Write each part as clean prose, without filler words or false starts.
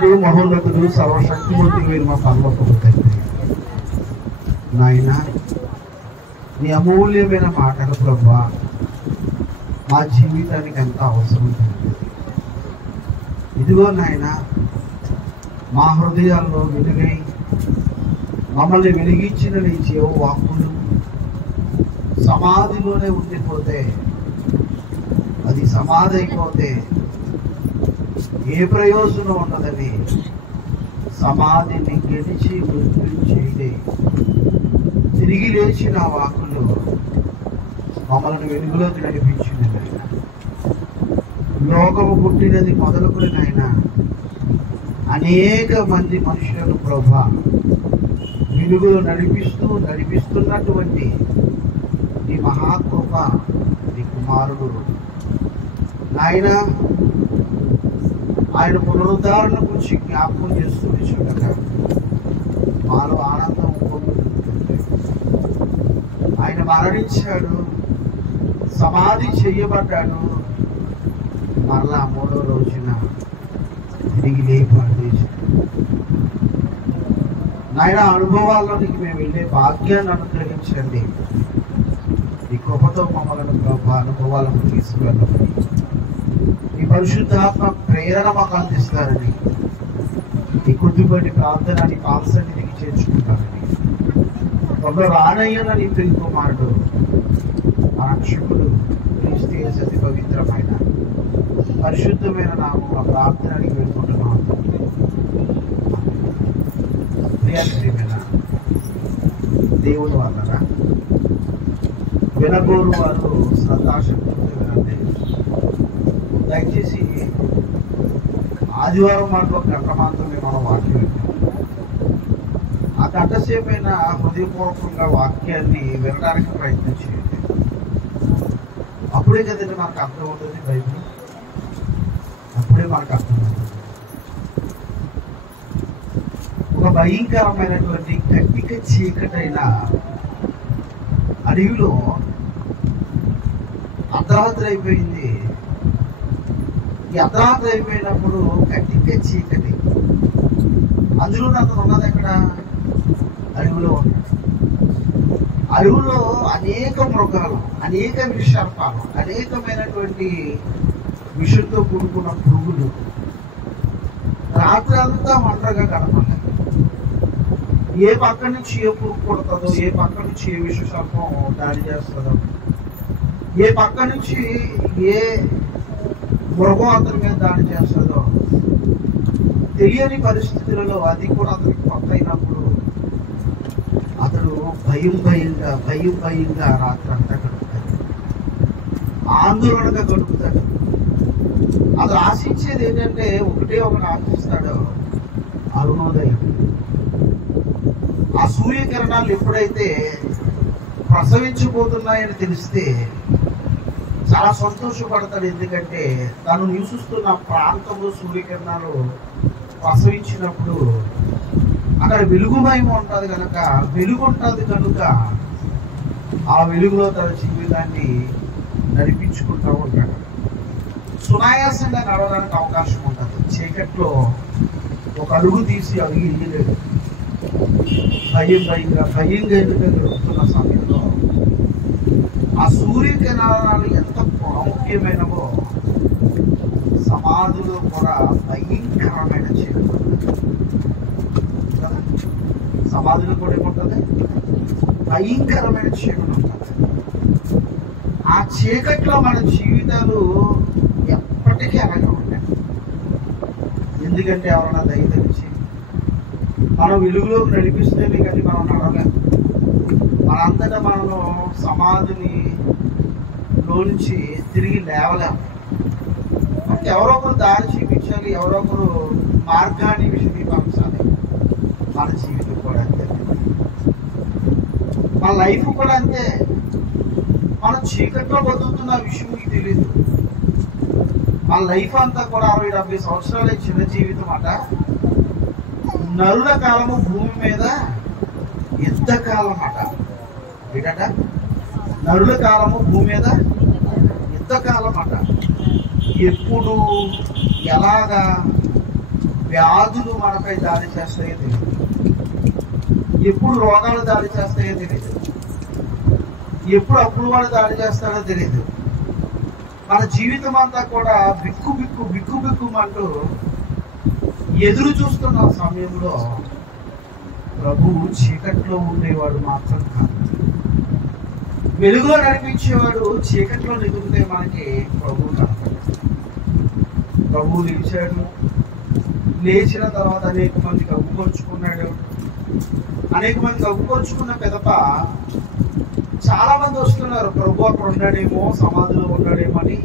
పరిశుద్ధుడు, మహోన్నతుడు, సర్వశక్తిమంతుడు మీరు మా పరలోకపు తండ్రి. నాయన నీ అమూల్యమైన మాటలు ప్రభువా మా జీవితానికి ఎంత అవసరం తండ్రి. ఇదిగో నాయన మా హృదయాల్లో వెలుగై మమ్మల్ని వెలిగించిన నీ జీవ వాక్కులు సమాధిలోనే ఉండిపోతే, అది సమాధి అయిపోతే ఏ ప్రయోజనం ఉండదని సమాధిని గెలిచి మృత్యుంచేదే తిరిగి లేచిన వాక్కులు మమ్మల్ని వెలుగులోకి నడిపించింది నాయన. లోకము పుట్టినది మొదలుకొని నాయన అనేక మంది మనుషులను ప్రభా వెలుగులో నడిపిస్తున్నటువంటి నీ మహాకృప నీ కుమారుడు నాయన ఆయన పునరుద్ధరణ గురించి జ్ఞాపకం చేస్తుంది చూడగా మాలో ఆనందం పొందుతుంది. ఆయన మరణించాడు, సమాధి చేయబడ్డాడు, మరలా మూడో రోజున తిరిగి లేపాడు. నాయన అనుభవాల్లోనికి మేము వెళ్ళే భాగ్యాన్ని అనుగ్రహించండి. ఈ కృపతో మమ్మల్ని ప్రభు అనుభవాలను తీసుకువెళ్ళమని, ఈ పరిశుద్ధాత్మ ప్రేరణ మాకు అందిస్తారని, ఈ కొద్దిపాటి ప్రార్థనని పాల్సన్నిధికి చేర్చుకుంటారని, తొందర రానయ్యన నీ ప్రియ కుమారుడు మా రక్షకుడు క్రీస్తు యేసు అతి పవిత్రమైన పరిశుద్ధమైన నామం ఆ ప్రార్థనకి వెళ్ళుకుంటున్నాం. ప్రియమైన దేవుడు వలన వినగోరు వారు శ్రద్ధాశక్తితో వినండి. దయచేసి ఆదివారం మాకు ఒక గంట మాత్రమే మనం వాక్యం వింటాం. ఆ గంట సేపైనా హృదయపూర్వకంగా వాక్యాన్ని వినడానికి ప్రయత్నం చేయండి. అప్పుడే కదండి మనకు అర్థమవుతుంది బైబిల్, అప్పుడే మనకు అర్థమవుతుంది. ఒక భయంకరమైనటువంటి కట్టిక చీకటైన అడవిలో అర్ధరాత్రి అయిపోయింది. ఈ అర్ధరాత్రి అయిపోయినప్పుడు కట్టిక చీకటి, అందులో అతను ఉన్నది ఎక్కడ? అడవిలో ఉన్నాడు. అడవిలో అనేక మృగాలు, అనేక విషర్పాలు, అనేకమైనటువంటి విషంతో కూడుకున్న పురుగులు రాత్రి అంతా ఒంటరిగా గడపలేదు. ఏ పక్క నుంచి ఏ పురుగు కొడుతుందో, ఏ పక్క నుంచి ఏ విషసర్పం దాడి చేస్తుందో, ఏ పక్క నుంచి ఏ మృగం అతని మీద దాడి చేస్తుందో తెలియని పరిస్థితులలో, అది కూడా అతనికి కొత్త అయినప్పుడు అతడు భయంగా రాత్రి అంతా గడుపుతాడు, ఆందోళనగా గడుపుతాడు. అతను ఆశించేది ఏంటంటే ఒకటే ఒకటి ఆశిస్తాడు, అరుణోదయం. ఆ సూర్యకిరణాలు ఎప్పుడైతే ప్రసవించబోతున్నాయని తెలిస్తే చాలా సంతోషపడతాడు. ఎందుకంటే తను నివసిస్తున్న ప్రాంతంలో సూర్యకిరణాలు ప్రసవించినప్పుడు అక్కడ వెలుగుమయం ఉంటుంది కనుక, వెలుగు ఉంటుంది కనుక ఆ వెలుగులో తన జీవితాన్ని నడిపించుకుంటూ ఉంటాడు. సునాయాసంగా నడవడానికి అవకాశం ఉంటుంది. చీకట్లో ఒక అడుగు తీసి అడుగు ఇయ్యలేడు. భయంగా గడుపుతున్న సమయంలో ఆ సూర్యకిరణాలు ఎంత ప్రాముఖ్యమైనవో సమాధిలో కూడా భయంకరమైన చీకటి. సమాధిలో కూడా ఏముంటుంది? భయంకరమైన చీకటి ఉంటుంది. ఆ చీకట్లో మన జీవితాలు ఎప్పటికీ అలాగే ఉంటాయి. ఎందుకంటే ఎవరైనా దయతలిచి మనం వెలుగులోకి నడిపిస్తేనే కానీ మనం నడవలేము. మనంతటా మనం సమాధిని లోంచి తిరిగి లేవలేము. అంటే ఎవరో ఒకరు దారి చూపించాలి, ఎవరో ఒకరు మార్గాన్ని విశదీకరించాలి. మన జీవితం కూడా అంతే, మన లైఫ్ కూడా అంతే. మనం చీకట్లో బతుకుతున్న విషయం మీకు తెలియదు. మన లైఫ్ అంతా కూడా 60-70 సంవత్సరాలే చిన్న జీవితం అట. నరుల కాలము భూమి మీద యుద్ధకాలం అట. ఏంటట? నరుల కాలము భూమి మీద యుద్ధకాలం అట. ఎప్పుడు ఎలాగా వ్యాధులు మనపై దాడి చేస్తాయో తెలియదు, ఎప్పుడు రోగాలు దాడి చేస్తాయో తెలియదు, ఎప్పుడు అప్పులు వాడు దాడి చేస్తాడో తెలియదు. మన జీవితం అంతా కూడా బిక్కు బిక్కు బిక్కు బిక్కుమంటూ ఎదురు చూస్తున్న సమయంలో ప్రభువు చీకట్లో ఉండేవాడు మాత్రం కాదు, వెలుగులో నడిపించేవాడు. చీకట్లో నిలిపితే మనకి ప్రభువు కనపడదు. ప్రభువు లేచాడు, లేచిన తర్వాత అనేక మందికి అగ్గుపరుచుకున్నాడు. అనేక మందికి అగ్గుపరుచుకున్న పిదప చాలా మంది వస్తున్నారు, ప్రభు అక్కడ ఉన్నాడేమో, సమాధిలో ఉన్నాడేమో అని.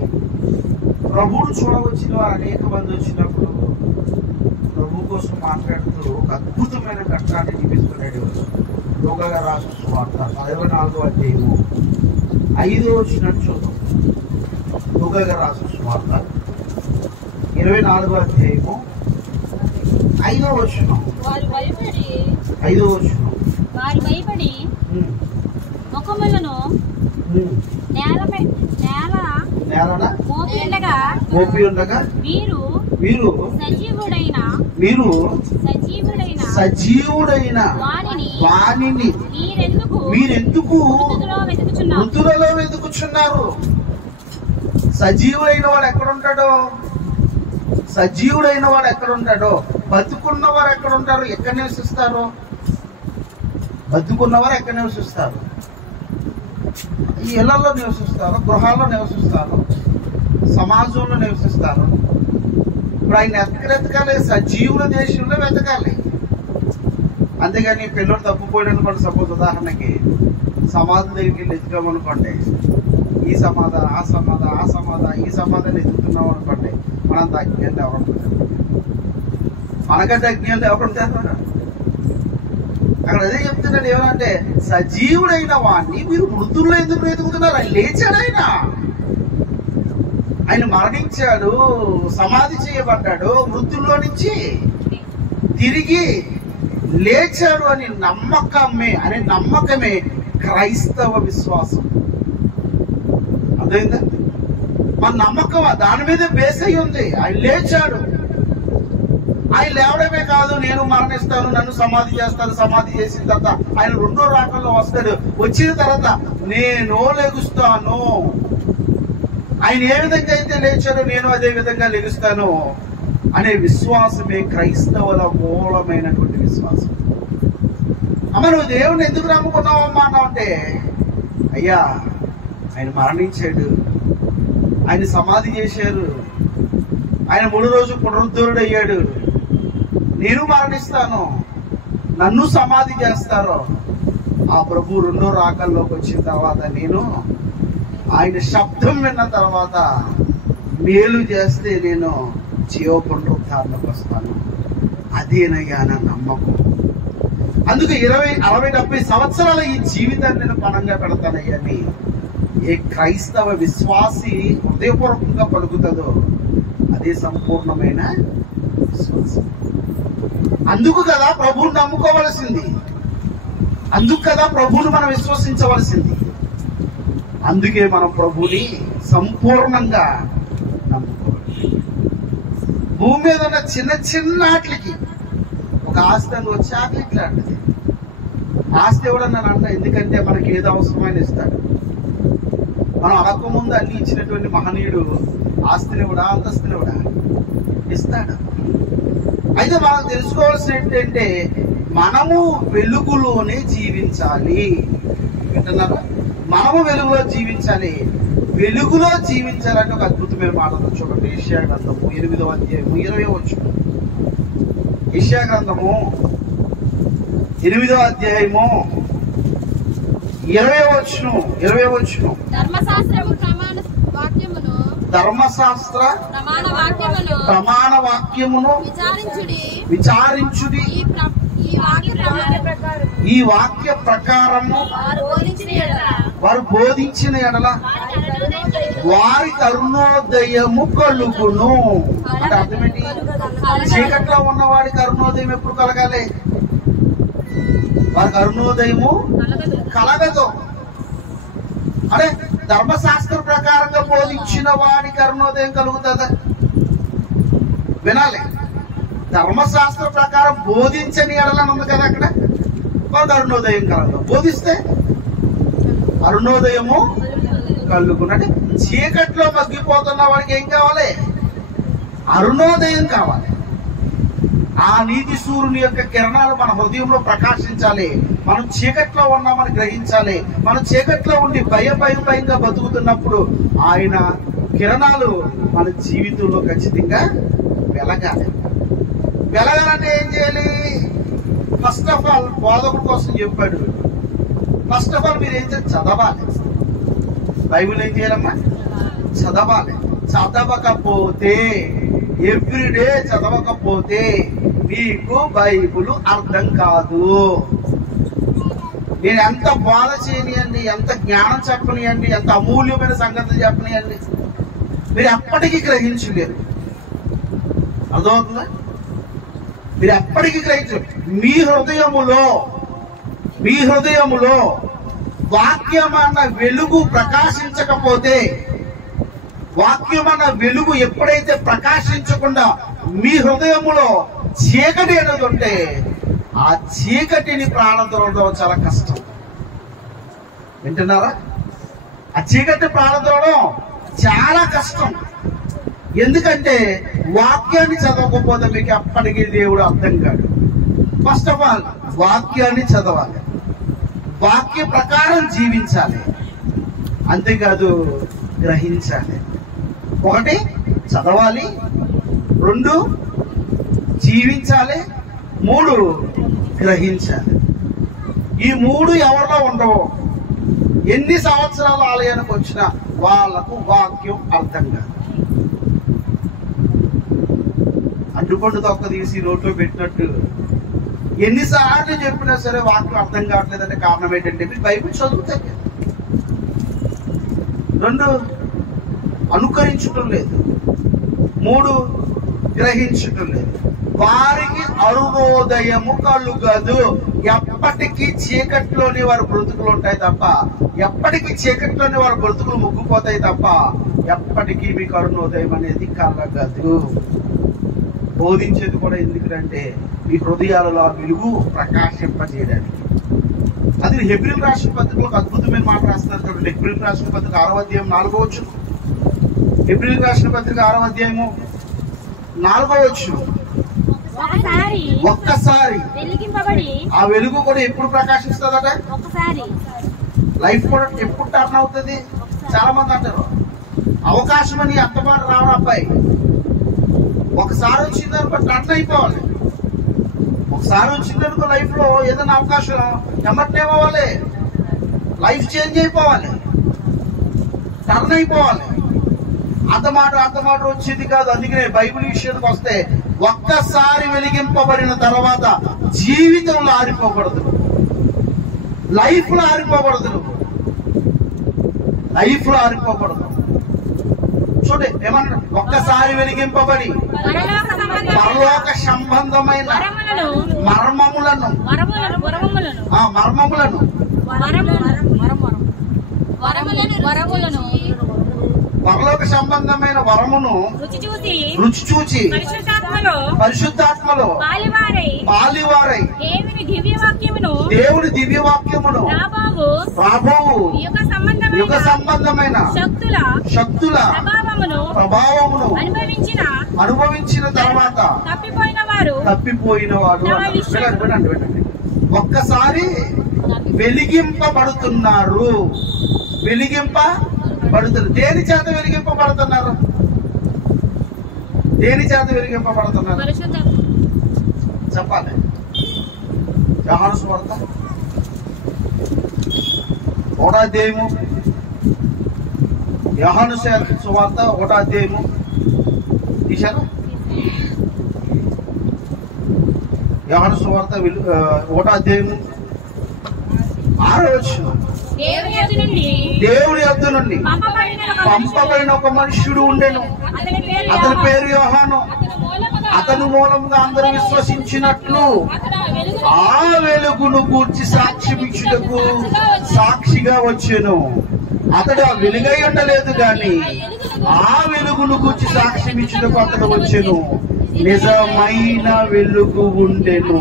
ప్రభువును చూడవచ్చిన వారు అనేక మంది వచ్చినప్పుడు ప్రభు కోసం మాట్లాడుతూ ఒక అద్భుతమైన ఘట్టాన్ని చూపిస్తున్నాడు. యోగా రాసిన సువార్త 14వ అధ్యాయము 5వ వచనం చూద్దాం. యోగా రాసిన సువార్త 24వ అధ్యాయము 5వ వచనం. వారు భయపడి 5వ వచనం. ముఖములను నేలన మోపి ఉండగా వీరు సజీవుడైన వానిని మీరెందుకు మృతులలో వెతుకుచున్నారు? సజీవుడైన వాడు ఎక్కడుంటాడో, సజీవుడైన వాడు ఎక్కడుంటాడో, బతుకున్నవారు ఎక్కడ ఉంటారు, ఎక్కడ నివసిస్తారు? బతుకున్నవారు ఎక్కడ నివసిస్తారు? ఈ ఇళ్లలో నివసిస్తారు, గృహాల్లో నివసిస్తారు, సమాజంలో నివసిస్తారు. ఇప్పుడు ఆయన ఎక్కడెతకాలి? సజీవుల దేశంలో వెతకాలి. అంతేగాని పిల్లలు తప్పిపోయాడు అనుకోండి, సపోజ్ ఉదాహరణకి సమాధి దగ్గరికి వెళ్ళి ఎత్తుకోమనుకోండి, ఈ సమాధ ఆ సమాధ ఆ సమాధ ఈ సమాధాన్ని ఎత్తుకున్నాం అనుకోండి, మనంత అజ్ఞానం ఎవరుంటారు? మనకంటే అజ్ఞానం ఎవరుంటారు? అక్కడ అదే చెప్తున్నాడు. ఏమంటే సజీవుడైన వాడిని మీరు మృతుల్లో ఎందుకు వెతుకుతున్నారు? ఆయన లేచాడు, ఆయన మరణించాడు, సమాధి చేయబడ్డాడు, మృతుల్లో నుంచి తిరిగి లేచాడు అని నమ్మకమే క్రైస్తవ విశ్వాసం. అదేందా మన నమ్మకం దాని మీద బేస్ అయి ఉంది. ఆయన లేచాడు, ఆయన లేవడమే కాదు, నేను మరణిస్తాను, నన్ను సమాధి చేస్తాను, సమాధి చేసిన తర్వాత ఆయన 2వ రాకల్లో వస్తాడు, వచ్చిన తర్వాత నేను లెగుస్తాను. ఆయన ఏ విధంగా అయితే లేచాడో నేను అదే విధంగా లెగుస్తాను అనే విశ్వాసమే క్రైస్తవుల మూలమైనటువంటి విశ్వాసం. అమ్మ నువ్వు దేవుణ్ణి ఎందుకు నమ్ముకున్నావమ్మా అన్నావంటే, అయ్యా ఆయన మరణించాడు, ఆయన సమాధి చేశారు, ఆయన 3 రోజులు పునరుద్ధరుడు అయ్యాడు, నేను మరణిస్తాను, నన్ను సమాధి చేస్తారు. ఆ ప్రభు 2వ రాకల్లోకి వచ్చిన తర్వాత నేను ఆయన శబ్దం విన్న తర్వాత మేలు చేస్తే నేను జీవ పునరుద్ధారణకు వస్తాను. అదేనయ్యా నా నమ్మకం. అందుకు 20, 60, 70 సంవత్సరాల ఈ జీవితాన్ని నేను పణంగా పెడతానయ్యా అని ఏ క్రైస్తవ విశ్వాసి హృదయపూర్వకంగా పలుకుతుందో అదే సంపూర్ణమైన విశ్వాసం. అందుకు కదా ప్రభువుని నమ్ముకోవలసింది, అందుకు కదా ప్రభువుని మనం విశ్వసించవలసింది. అందుకే మనం ప్రభువుని సంపూర్ణంగా నమ్ముకోవాలి. భూమి మీద ఉన్న చిన్న చిన్న వాటికి ఒక ఆస్తి అని వచ్చి ఆకలి లాంటిది. ఆస్తి ఎవడన్నా అన్న, ఎందుకంటే మనకి ఏది అవసరమైన ఇస్తాడు. మనం అడగక ముందు అన్ని ఇచ్చినటువంటి మహనీయుడు ఆస్తిని కూడా అంతస్తుని కూడా ఇస్తాడు. అయితే మనం తెలుసుకోవాల్సిన ఏంటంటే మనము వెలుగులోనే జీవించాలి. వింటున్నారా? మనము వెలుగులో జీవించాలి. వెలుగులో జీవించాలంటే ఒక అద్భుతమైన మాటలు చూడండి. యెషయా గ్రంథము 8వ అధ్యాయము 20వ వచనం. యెషయా గ్రంథము 8వ అధ్యాయము 20వ వచనం. ధర్మశాస్త్ర ప్రమాణ వాక్యమును విచారించుడి. ఈ వాక్య ప్రకారము వారు బోధించిన ఎడల వారి అరుణోదయము కలుగును. అంటే అర్థమేంటి? చీకట్లో ఉన్న వాడికి అరుణోదయం ఎప్పుడు కలగాలి? వారికి అరుణోదయము కలగదు. అరే ధర్మశాస్త్ర ప్రకారంగా బోధించిన వాడికి అరుణోదయం కలుగుతుందా? వినాలి. ధర్మశాస్త్ర ప్రకారం బోధించని ఎడలని ఉంది కదా అక్కడ. కొంత అరుణోదయం కలదు, బోధిస్తే అరుణోదయము కలుగునంటే చీకట్లో మగ్గిపోతున్న వాడికి ఏం కావాలి? అరుణోదయం కావాలి. ఆ నీతి సూర్యుని యొక్క కిరణాలు మన హృదయంలో ప్రకాశించాలి. మనం చీకట్లో ఉన్నామని గ్రహించాలి. మనం చీకట్లో ఉండి భయంగా బతుకుతున్నప్పుడు ఆయన కిరణాలు మన జీవితంలో ఖచ్చితంగా వెలగాలి. వెలగాలంటే ఏం చేయాలి? ఫస్ట్ ఆఫ్ ఆల్ బోధకుడి కోసం చెప్పాడు. ఫస్ట్ ఆఫ్ ఆల్ మీరు ఏం చేయాలి? చదవాలి. బైబిల్ ఏం చేయాలమ్మా? చదవాలి. చదవకపోతే, ఎవ్రీడే చదవకపోతే మీకు బైబిల్ అర్థం కాదు. నేను ఎంత బోధ చేయనియండి, ఎంత జ్ఞానం చెప్పనియండి, ఎంత అమూల్యమైన సంగతులు చెప్పనియండి, మీరు ఎప్పటికీ గ్రహించలేరు. అర్థమవుతుందా? మీరు ఎప్పటికీ గ్రహించలేరు. మీ హృదయములో వాక్యమన్న వెలుగు ప్రకాశించకపోతే, వాక్యమన్న వెలుగు ఎప్పుడైతే ప్రకాశించకుండా మీ హృదయములో చీకటి అనేది ఉంటే, ఆ చీకటిని ప్రాణదోడడం చాలా కష్టం. వింటున్నారా? ఆ చీకటి ప్రాణదోడడం చాలా కష్టం. ఎందుకంటే వాక్యాన్ని చదవకపోతే మీకు ఎప్పటికీ దేవుడు అర్థం కాదు. ఫస్ట్ ఆఫ్ ఆల్ వాక్యాన్ని చదవాలి, వాక్య ప్రకారం జీవించాలి, అంతేకాదు గ్రహించాలి. ఒకటి చదవాలి, 2 జీవించాలి, 3 గ్రహించాలి. ఈ 3 ఎవరిలో ఉండవు. ఎన్ని సంవత్సరాల ఆలయానికి వచ్చినా వాళ్లకు వాక్యం అర్థం కాదు. అడ్డుపండు తొక్క తీసి నోట్లో పెట్టినట్టు ఎన్నిసార్లు చెప్పినా సరే వాక్యం అర్థం కావట్లేదంటే కారణం ఏంటంటే మీరు బైబిల్ చదువుతారు. 2 అనుకరించటం లేదు, 3 గ్రహించటం లేదు. వారికి అరుణోదయము కలుగదు. ఎప్పటికీ చీకట్లోని వారి బ్రతుకులు ఉంటాయి తప్ప, ఎప్పటికీ చీకట్లోని వారి బ్రతుకులు ముగ్గిపోతాయి తప్ప ఎప్పటికీ మీకు అరుణోదయం అనేది కలగదు. బోధించేది కూడా ఎందుకంటే మీ హృదయాలలో వెలుగు ప్రకాశింపజేయడానికి. అది హెబ్రీయుల రాసిన పత్రికలో ఒక అద్భుతమైన మాట రాస్తున్నారు చూడండి. హెబ్రీయుల రాసిన పత్రిక 6వ అధ్యాయం 4వ వచనం. హెబ్రీయుల రాసిన పత్రిక 6వ అధ్యాయము 4వ వచనం. ఒక్కసారి ఆ వెలుగు కూడా ఎప్పుడు ప్రకాశిస్తుందట? లైఫ్ కూడా ఎప్పుడు టర్న్ అవుతుంది? చాలా మంది అంటారు అవకాశం అని అంతమాట రావడం. అబ్బాయి ఒకసారి వచ్చిందనుకో టర్న్ అయిపోవాలి. ఒకసారి వచ్చిందనుకో లైఫ్ లో ఏదైనా అవకాశం ఎమ్మటేమవ్వాలి, లైఫ్ చేంజ్ అయిపోవాలి, టర్న్ అయిపోవాలి. అంతమాట వచ్చేది కాదు. అందుకనే బైబిల్ విషయానికి వస్తే ఒక్కసారి వెలిగింపబడిన తర్వాత జీవితంలో ఆరిపోకూడదు, లైఫ్ లో ఆరిపోకూడదు, లైఫ్ లో ఆరిపోకూడదు. చూడండి ఏమన్నా, ఒక్కసారి వెలిగింపబడి పరలోక సంబంధమైన మర్మములను పరలోక సంబంధమైన వరమును రుచి చూచి పరిశుద్ధాత్మలో పాలివారై దేవుని దివ్యవాక్యమును ప్రాభువు యుగ సంబంధమైన శక్తుల ప్రభావమును అనుభవించిన తర్వాత తప్పిపోయిన వాడు. వినండి, ఒక్కసారి వెలిగింపబడుతున్నారు. దేని చేత వెలిగింపబడుతున్నారు? చెప్పాలి. యోహాను సువార్త 1వ అధ్యాయము, యోహాను సువార్త 1వ అధ్యాయము తీశారు. యోహాను సువార్త 1వ అధ్యాయము 6వ వచనం. దేవుని యొద్ద నుండి పంపబడిన ఒక మనుష్యుడు ఉండెను, అతని పేరు యోహాను. అతను మూలంగా అందరూ విశ్వసించినట్లు ఆ వెలుగును గూర్చి సాక్ష్యమిచ్చుటకు సాక్షిగా వచ్చెను. అతడు ఆ వెలుగై ఉండలేదు గాని ఆ వెలుగును గూర్చి సాక్ష్యమిచ్చుటకు అతడు వచ్చెను. నిజమైన వెలుగు ఉండెను,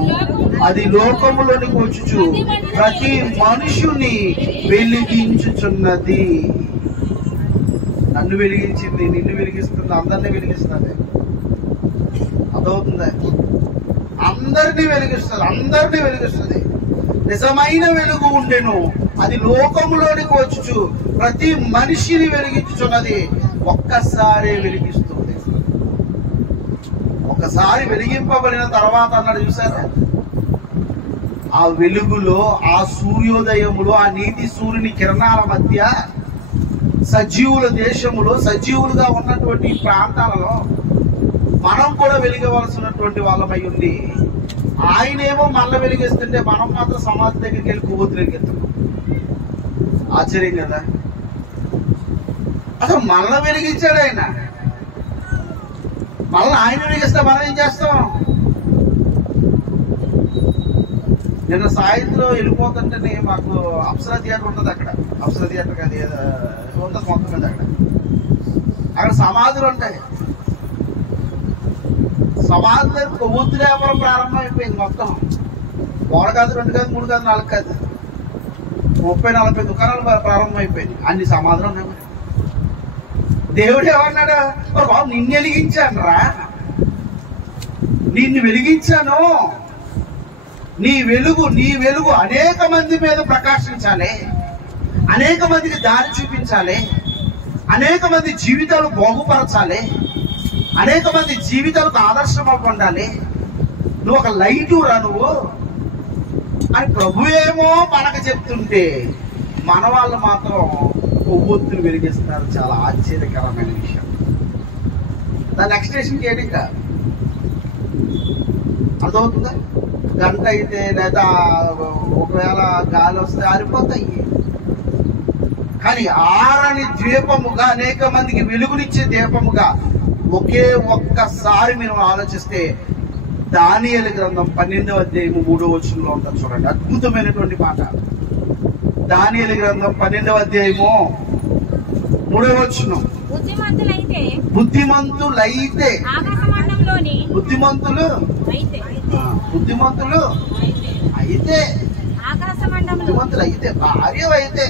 అది లోకములోనికి వచ్చుచు ప్రతి మనుషుని వెలిగించుచున్నది. నన్ను వెలిగించింది, నిన్ను వెలిగిస్తుంది, అందరినీ వెలిగిస్తుంది. అదవుతుందా? అందరినీ వెలిగిస్తుంది. నిజమైన వెలుగు ఉండెను, అది లోకములోనికి వచ్చుచు ప్రతి మనిషిని వెలిగించుచున్నది. ఒక్కసారి వెలిగిస్తుంది. ఒకసారి వెలిగింపబడిన తర్వాత అన్నాడు చూసారా, ఆ వెలుగులో, ఆ సూర్యోదయములో, ఆ నీతి సూర్యుని కిరణాల మధ్య సజీవుల దేశములో, సజీవులుగా ఉన్నటువంటి ప్రాంతాలలో మనం కూడా వెలిగవలసినటువంటి వాళ్ళమై ఉంది. ఆయనేమో మళ్ళీ వెలిగిస్తుంటే మనం మాత్రం సమాధి దగ్గరికి వెళ్ళి కొవ్వొత్తులకి వెళ్తున్నాం. ఆశ్చర్యం కదా? అసలు మళ్ళీ వెలిగించాడు ఆయన. మళ్ళీ ఆయన వెలిగిస్తే మనం ఏం చేస్తాం? నిన్న సాయంత్రం వెళ్ళిపోతుంటేనే మాకు అప్సరా థియేటర్ ఉంటుంది. అక్కడ అప్సరా థియేటర్ అది ఉంటుంది మొత్తం మీద. అక్కడ సమాధులు ఉంటాయి. సమాధులు కొవ్వొత్తుల వ్యాపారం ప్రారంభం అయిపోయింది. మొత్తం 1 కాదు, 2 కాదు, 3 కాదు, 4 కాదు, 30-40 దుకాణాలు ప్రారంభం అయిపోయింది. అన్ని సమాధులు ఉన్నాయి. మరి దేవుడు ఏమన్నాడు? బాబు నిన్ను వెలిగించాను రా, నిన్ను వెలిగించాను. నీ వెలుగు అనేక మంది మీద ప్రకాశించాలి, అనేక మందికి దారి చూపించాలి, అనేక మంది జీవితాలు బాగుపరచాలి, అనేక మంది జీవితాలకు ఆదర్శంగా పొందాలి. నువ్వు ఒక లైటు రా నువ్వు అని ప్రభు ఏమో మనకు చెప్తుంటే మన వాళ్ళు మాత్రం కొవ్వొత్తులు వెలిగిస్తున్నారు. చాలా ఆశ్చర్యకరమైన విషయం. దాని నెక్స్ట్ స్టేషన్కి ఏంటి ఇంకా అర్థమవుతుందా? గంట అయితే లేదా ఒకవేళ గాలి వస్తే ఆరిపోతాయి. కానీ ఆరని ద్వీపముగా, అనేక మందికి వెలుగునిచ్చే దీపముగా ఒక్కసారి మీరు ఆలోచిస్తే దానియేలు గ్రంథం 12వ అధ్యాయము 3వ వచనంలో ఉంటుంది. చూడండి, అద్భుతమైనటువంటి మాట. దానియేలు గ్రంథం 12వ అధ్యాయము 3వ వచనం. బుద్ధిమంతులైతే భార్య అయితే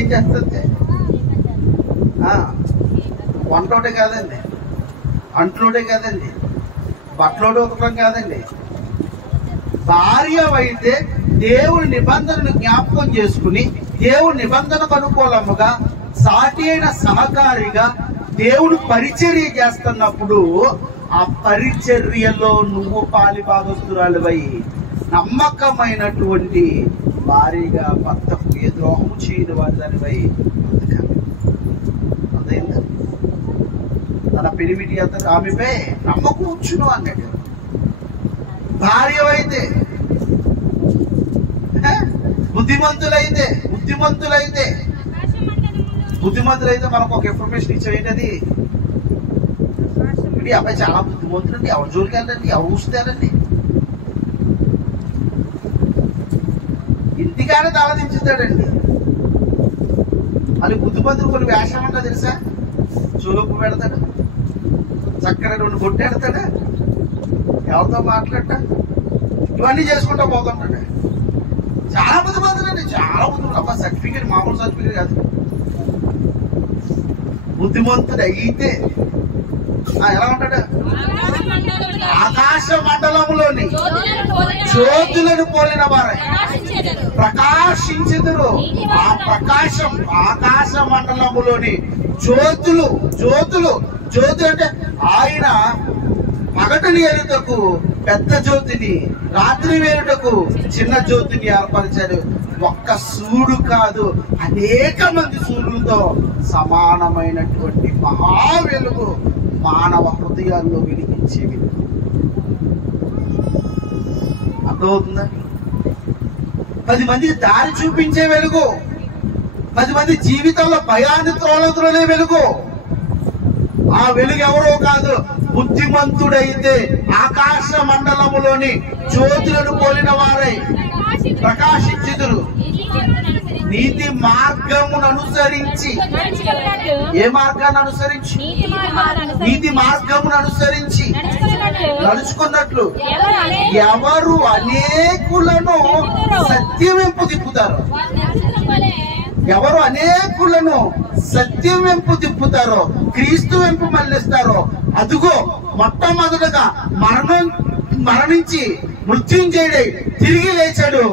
ఏం చేస్తుంది? వంటోటే కాదండి, అంట్లోటే కాదండి, బట్టలోటే ఉతకడం కాదండి. భార్య అయితే దేవుని నిబంధనను జ్ఞాపకం చేసుకుని, దేవుని నిబంధనకు అనుకూలముగా సాటి అయిన సహకారిగా దేవుని పరిచర్య చేస్తున్నప్పుడు ఆ పరిచర్యలో నువ్వు పాలి భాగస్తురాలివై నమ్మకమైనటువంటి భారీగా భర్తకు ఏ ద్రోహము చేయని వారిదానివై అదైందా? తన పెరిమిటి అంత ఆమెపై నమ్మకూర్చును అన్నట్టు. భార్య అయితే బుద్ధిమంతులైతే మనకు ఒక ఇన్ఫర్మేషన్ ఇచ్చేది. ఈ అబ్బాయి చాలా బుద్ధిమంతులండి, ఎవరి జోలికి వెళ్ళండి, ఎవరు ఊస్తారండి, ఇంటికానే తలదించుతాడండి. మళ్ళీ బుద్ధిమంతులు కొన్ని వేషం అంటా తెలుసా? చూలుపు పెడతాడు, చక్కగా 2 కొట్టేడతాడు, ఎవరితో మాట్లాడట, ఇవన్నీ చేసుకుంటా పోతుంటాడు. చాలా బుద్ధిమంతులండి, చాలా బుద్ధిమంతులు. అబ్బా సర్టిఫికేట్ మామూలు సర్టిఫికేట్ కాదు. బుద్ధిమంతుడు అయితే ఎలా ఉంటాడు? ఆకాశ మండలంలోని జ్యోతులను పోలిన వారై ప్రకాశించెదరు. ఆ ప్రకాశం ఆకాశ మండలములోని జ్యోతులు అంటే ఆయన పగటిని ఎరుటకు పెద్ద జ్యోతిని, రాత్రి వేరుటకు చిన్న జ్యోతిని ఏర్పరిచారు. ఒక్క సూర్యుడు కాదు, అనేక మంది సూర్యులతో సమానమైనటువంటి మహా వెలుగు మానవ హృదయాల్లో వెలిగించే వెలుగు. అర్థమవుతుందా? 10 మందికి దారి చూపించే వెలుగు, 10 మంది జీవితంలో భయాన్ని త్రోలే వెలుగు. ఆ వెలుగు ఎవరో కాదు, బుద్ధిమంతుడైతే ఆకాశ మండలములోని జ్యోతులను పోలిన వారై ప్రకాశించుదురు. నీతి మార్గమును అనుసరించి. ఏ మార్గాన్ని అనుసరించి? నీతి మార్గమును అనుసరించి నడుచుకున్నట్లు ఎవరు అనేకులను సత్యం వెంపు తిప్పుతారు. ఎవరు అనేకులను సత్యం వెంపు తిప్పుతారో, క్రీస్తు వెంపు మళ్ళిస్తారో, అదుగో మొట్టమొదటగా మరణించి మృత్యుంజయుడై తిరిగి లేచాడు.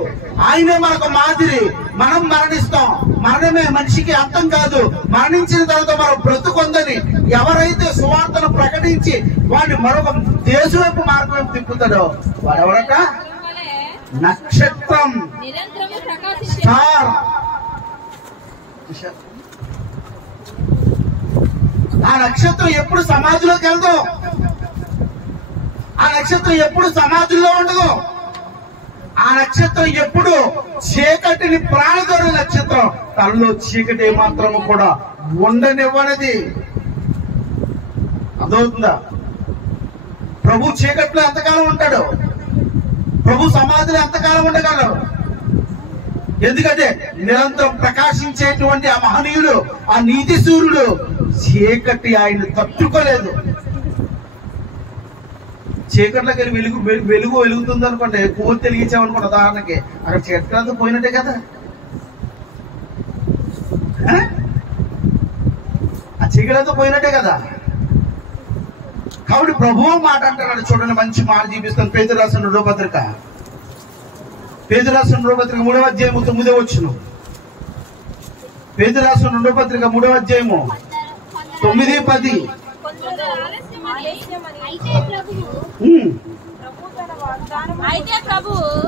ఆయనే మనకు మాదిరి. మనం మరణిస్తాం. మరణమే మనిషికి అంతం కాదు. మరణించిన తర్వాత మనం బ్రతుకొందని ఎవరైతే సువార్తను ప్రకటించి వాడిని మరొక దేశం వైపు మార్గం వైపు తిప్పుతాడో వాడెవడట? నక్షత్రం, స్టార్. ఆ నక్షత్రం ఎప్పుడు సమాధిలోకి వెళ్దు. ఆ నక్షత్రం ఎప్పుడు సమాధిలో ఉండదు. ఆ నక్షత్రం ఎప్పుడు చీకటిని ప్రాణదోరు నక్షత్రం. తనలో చీకటి మాత్రము కూడా ఉండనివ్వనది. అర్థమవుతుందా? ప్రభు చీకట్లో ఎంతకాలం ఉంటాడు? ప్రభు సమాధిలో ఎంతకాలం ఉండగలడు? ఎందుకంటే నిరంతరం ప్రకాశించేటువంటి ఆ మహనీయుడు, ఆ నీతి సూర్యుడు, చీకటి ఆయన తట్టుకోలేదు. చీకట్లోకి వెళ్ళి వెలుగుతుంది అనుకోండి, కోరి తెలిగించామనుకోండి ఉదాహరణకి, అక్కడ చీకట్లంతా పోయినట్టే కదా. ఆ చీకట్లంతా పోయినట్టే కదా. కాబట్టి ప్రభువు మాట అంటున్నాడు. చూడండి, మంచి మాట చూపిస్తాను. పేతురు రాసిన 2వ పత్రిక, పేతురు రాసిన 2వ పత్రిక 3వ అధ్యాయము 9వ వచనం. పేతురు రాసిన 2వ పత్రిక 3వ అధ్యాయము 9, 10.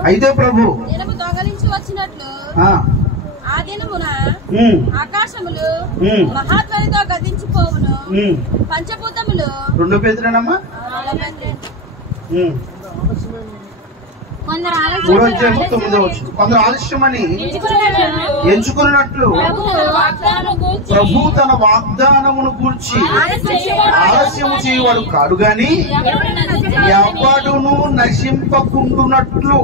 అయితే ప్రభు దొంగలించి వచ్చినట్లు ఆ దినమున ఆకాశములు మహాధ్వనితో గతించిపోవును, పంచభూతములు. 2 పేతురేనమ్మా. కొందరు ఆలస్యమని ఎంచుకున్నట్లు ప్రభు తన వాగ్దానమును గూర్చి ఆలస్యము చేయవాడు కాడు గాని ఎవడును నశింపకుండునట్లు.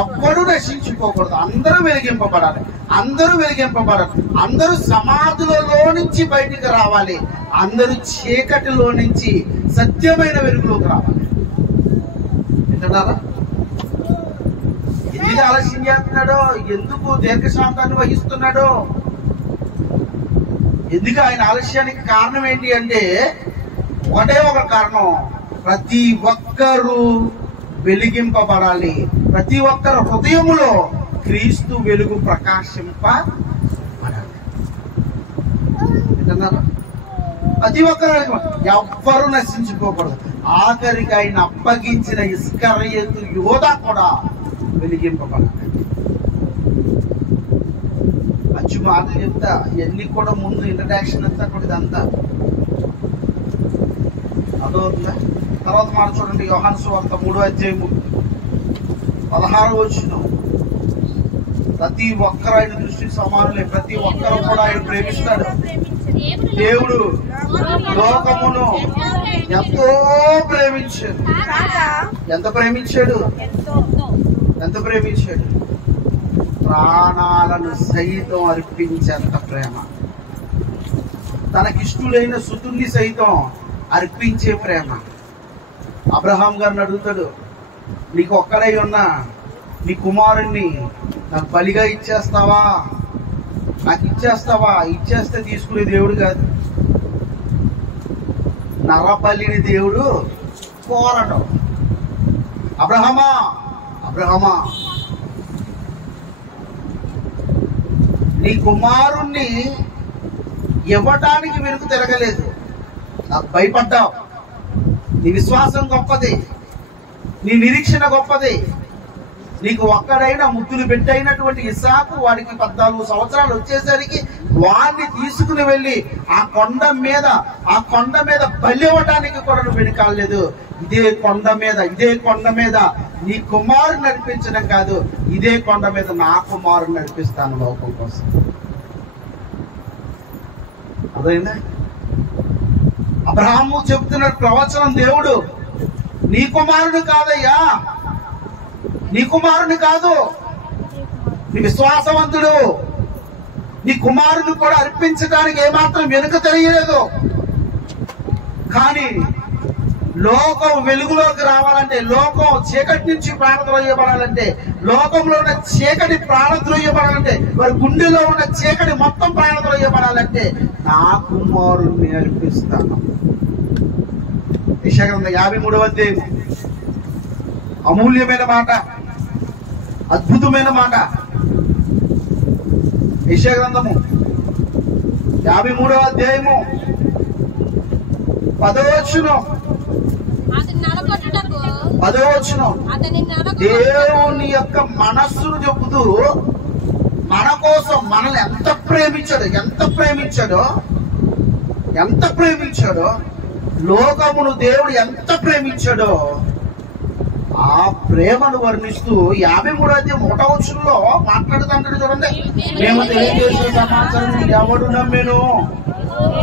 ఎవ్వడు నశించుకోకూడదు. అందరూ వెలిగింపబడాలి. అందరూ సమాధులలో నుంచి బయటికి రావాలి. అందరూ చీకటిలో నుంచి సత్యమైన వెలుగులోకి రావాలి. ఎందుకు ఆలస్యం చేస్తున్నాడో, ఎందుకు దీర్ఘశాంతాన్ని వహిస్తున్నాడో, ఎందుకు ఆయన ఆలస్యానికి కారణం ఏంటి అంటే ఒకటే ఒక కారణం. ప్రతి ఒక్కరూ వెలిగింపబడాలి. ప్రతి ఒక్కరు హృదయములో క్రీస్తు వెలుగు ప్రకాశింపబడాలి. ప్రతి ఒక్కరు ఎవ్వరూ నశించుకోకూడదు. ఆఖరికి ఆయన అప్పగించిన ఇస్కరియోతు యోధ కూడా వెలిగింపబడాలి. మంచి మాటలు చెప్తా, ఇవన్నీ కూడా ముందు ఇంట్రడక్షన్ అంతా కూడా ఇదంతా అదవుతుందా. తర్వాత మాట చూడండి, యోహాను సువార్త 3వ అధ్యాయము 16వ వచనం. ప్రతి ఒక్కరు ఆయన దృష్టికి సమానులే. ప్రతి ఒక్కరు కూడా ఆయన ప్రేమిస్తాడు. దేవుడు లోకమును ఎంతో ప్రేమించాడు. ఎంత ప్రేమించాడు? ప్రాణాలను సైతం అర్పించేంత ప్రేమ. తనకిష్టుడైన సుతుణ్ణి సైతం అర్పించే ప్రేమ. అబ్రహాం గారిని అడుగుతాడు, నీకు ఒక్కడై ఉన్నా నీ కుమారుణ్ణి నాకు బలిగా ఇచ్చేస్తావా? ఇచ్చేస్తే తీసుకునే దేవుడు కాదు. నరబలిని దేవుడు కోరడం. అబ్రహమా నీ కుమారుణ్ణి ఇవ్వటానికి వెనుక తిరగలేదు. నాకు భయపడ్డావు. నీ విశ్వాసం గొప్పది, నీ నిరీక్షణ గొప్పది. నీకు ఒక్కడైనా ముద్దులు పెట్టైనటువంటి ఇస్సాకు, వాడికి 14 సంవత్సరాలు వచ్చేసరికి వాడిని తీసుకుని వెళ్ళి ఆ కొండ మీద బలి ఇవ్వడానికి కూడా నువ్వు వెనుకాలేదు. ఇదే కొండ మీద నీ కుమారుని నడిపించడం కాదు, ఇదే కొండ మీద నా కుమారుని నడిపిస్తాను లోకం కోసం. అదేనా అబ్రహాము చెప్తున్న ప్రవచనం. దేవుడు నీ కుమారుడు కాదయ్యా, నీ కుమారుని కాదు, నీ విశ్వాసవంతుడు నీ కుమారుని కూడా అర్పించడానికి ఏమాత్రం వెనుక తెలియలేదు. కానీ లోకం వెలుగులోకి రావాలంటే, లోకం చీకటి నుంచి ప్రాణద్రోయబడాలంటే, లోకంలో ఉన్న చీకటి ప్రాణద్రోయబడాలంటే, వారి గుండెలో ఉన్న చీకటి మొత్తం ప్రాణద్రోయబడాలంటే నా కుమారుణ్ణి అర్పిస్తాను. యెషయా గ్రంథం 53వ అధ్యాయం అమూల్యమైన మాట, అద్భుతమైన మాట. యెషయా గ్రంథము 53వ అధ్యాయము 10వ వచనం. దేవుని యొక్క మనస్సును చెబుతూ మన కోసం మనల్ని ఎంత ప్రేమించాడో, లోకమును దేవుడు ఎంత ప్రేమించాడో ఆ ప్రేమను వర్ణిస్తూ 53వ అధ్యాయం 1వ వచనంలో మాట్లాడుతుంటాడు. చూడండి, మేము తెలియజేసిన సమాచారం ఎవడు నమ్మెను,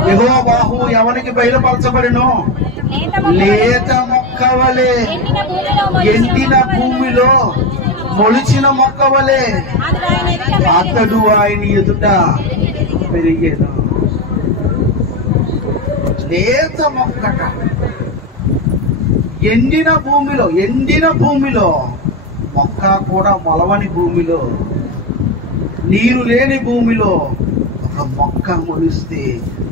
యెహోవా బాహువు ఎవరికి బయలుపరచబడెను. లేత మొక్క వలె, ఎండిన భూమిలో మొలిచిన మొక్క వలె అతడు ఆయన ఎదుట పెరిగేను. లేత మొక్కట, ఎండిన భూమిలో మొక్క కూడా మొలవని భూమిలో, నీరు లేని భూమిలో ఒక మొక్క మొలిస్తే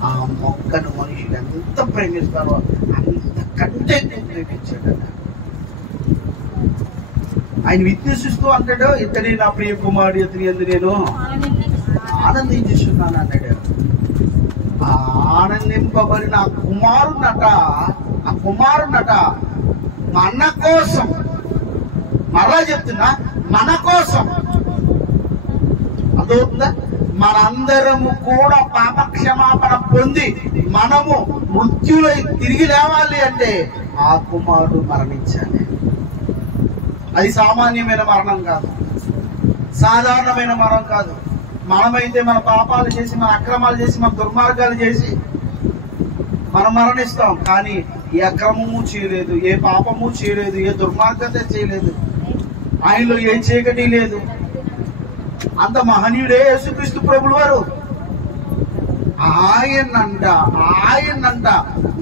ఆ మొక్కను మనుషులు ఎంత ప్రేమిస్తారో అంతకంటే ప్రేమించాడు. ఆయన విద్వేషిస్తూ అంటాడు, ఇతడే నా ప్రియ కుమారుడు, ఇతని యందు నేను ఆనందించున్నాను అన్నాడు. ఆనందింపబడిన ఆ కుమారునట మన కోసం, మరలా చెప్తున్నా, మన కోసం. అదవుతుందా? మనందరము కూడా పాపక్షమాపణ పొంది మనము మృత్యులో తిరిగి లేవాలి అంటే ఆ కుమారుడు మరణించాలి. అది సామాన్యమైన మరణం కాదు, సాధారణమైన మరణం కాదు. మనమైతే మన పాపాలు చేసి, మన అక్రమాలు చేసి, మన దుర్మార్గాలు చేసి మనం మరణిస్తాం. కానీ ఏ అక్రమము చేయలేదు, ఏ పాపము చేయలేదు, ఏ దుర్మార్గత చేయలేదు, ఆయనలో ఏ చీకటి లేదు. అంత మహనీయుడే యేసుక్రీస్తు ప్రభులు వారు. ఆయనంట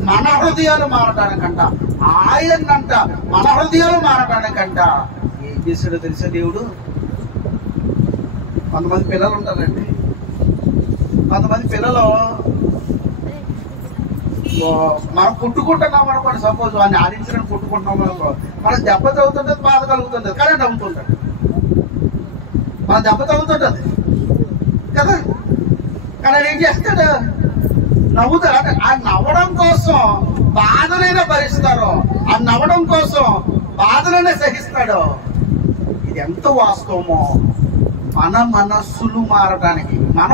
మన హృదయాలు మారటానికంట, ఏం చేశాడో తెలుసా దేవుడు? కొంతమంది పిల్లలు ఉంటారండి, కొంతమంది పిల్లలు మనం కొట్టుకుంటున్నాం అనుకోండి, సపోజ్ వాడిని ఆడించడానికి కొట్టుకుంటున్నాం అనుకో, మనకు దెబ్బ తగ్గుతుంటది, బాధ కలుగుతుంటది, కరెంట్ అవుతుంటది, మన దెబ్బ తగ్గుతుంటది కదా. కానీ ఏం చేస్తాడు? నవ్వుతాడు. ఆ నవ్వడం కోసం బాధనైనా భరిస్తారో, ఆ నవ్వడం కోసం బాధనైనా సహిస్తాడో. ఇది ఎంత వాస్తవమో. మన మనస్సులు మారడానికి, మన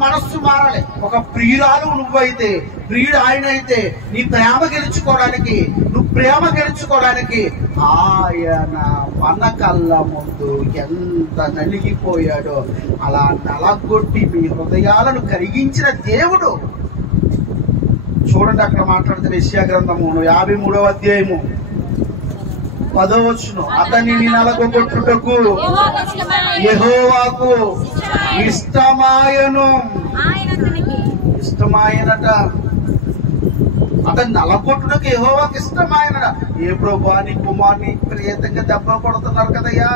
మనస్సు మారాలి. ఒక ప్రియురాలు నువ్వైతే, ప్రియుడు ఆయన అయితే, నీ ప్రేమ గెలుచుకోవడానికి ఆయన మన కళ్ళ ముందు ఎంత నలిగిపోయాడో అలా నలగొట్టి మీ హృదయాలను కరిగించిన దేవుడు. చూడండి, అక్కడ మాట్లాడుతున్న యెషయా గ్రంథము 53వ అధ్యాయము 10వ వచనం. అతనిని నలగొట్టుటకు యెహోవాకు ఇష్టమాయనట. అతన్ని నలగొట్టుటకు యెహోవాకు ఇష్టమాయనట. ఏ ప్రభువా, నీ కుమారుని ప్రియతంగా దెబ్బలు కొడుతున్నారు కదయ్యా,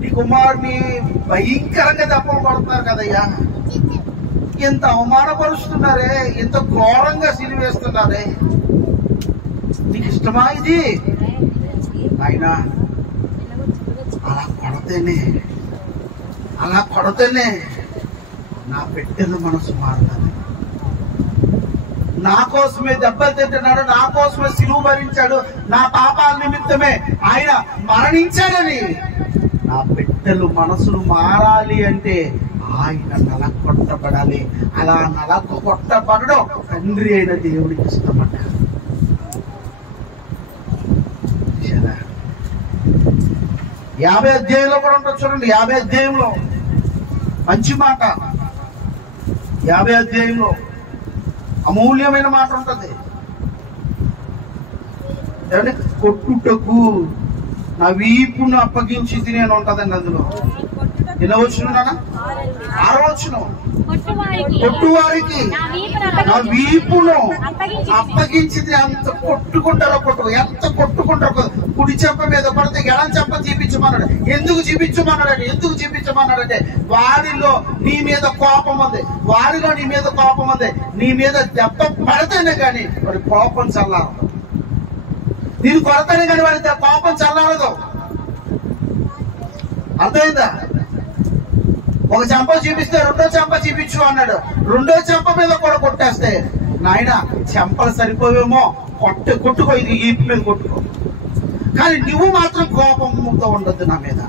నీ కుమారుని భయంకరంగా దెబ్బలు కొడుతున్నారు కదయ్యా, ఇంత అవమానపరుస్తున్నారే, ఇంత ఘోరంగా సిలివేస్తున్నారే, నీకు ఇష్టమా ఇది? ఆయన అలా కొడతేనే నా పెట్టిన మనసు మారుతుంది. నా కోసమే దెబ్బలు తింటున్నాడు, నా కోసమే సిలువ భరించాడు, నా పాపాల నిమిత్తమే ఆయన మరణించాడని నా బిడ్డలు మనసులు మారాలి అంటే ఆయన నలగొట్టబడాలి. అలా నలగొట్టబడడం తండ్రి అయిన దేవుడికి ఇష్టమట. 50 అధ్యాయంలో కూడా ఉంటుంది చూడండి. 50 అధ్యాయంలో మంచి మాట, 50 అధ్యాయంలో అమూల్యమైన మాట ఉంటుంది. కొట్టుటకు నా వీపును అప్పగించి తిని అని ఉంటదండి. అందులో ఎలా వచ్చిన 6వ వచనం, కొట్టువారికి నా వీపును అప్పగించి అంత కొట్టుకుంటారో ఎంత కొట్టుకుంటారో. కుడి చెంప మీద పడితే ఎడం చెంప చూపించమన్నాడు. ఎందుకు చూపించమన్నాడంటే వారిలో నీ మీద కోపం ఉంది, నీ మీద దెబ్బ పడితేనే కానీ వాడి కోపం చల్లారదు. నేను కొడతానే కానీ వాడి కోపం చల్లారదు. అర్థమైందా? ఒక చెంప చూపిస్తే రెండో చెంప చూపించు అన్నాడు. రెండో చెంప మీద కూడా కొట్టేస్తే నాయన చెంపలు సరిపోవేమో, కొట్టుకో, ఇది ఈపు మీద కొట్టుకో, కానీ నువ్వు మాత్రం కోపంతో ఉండద్దు నా మీద,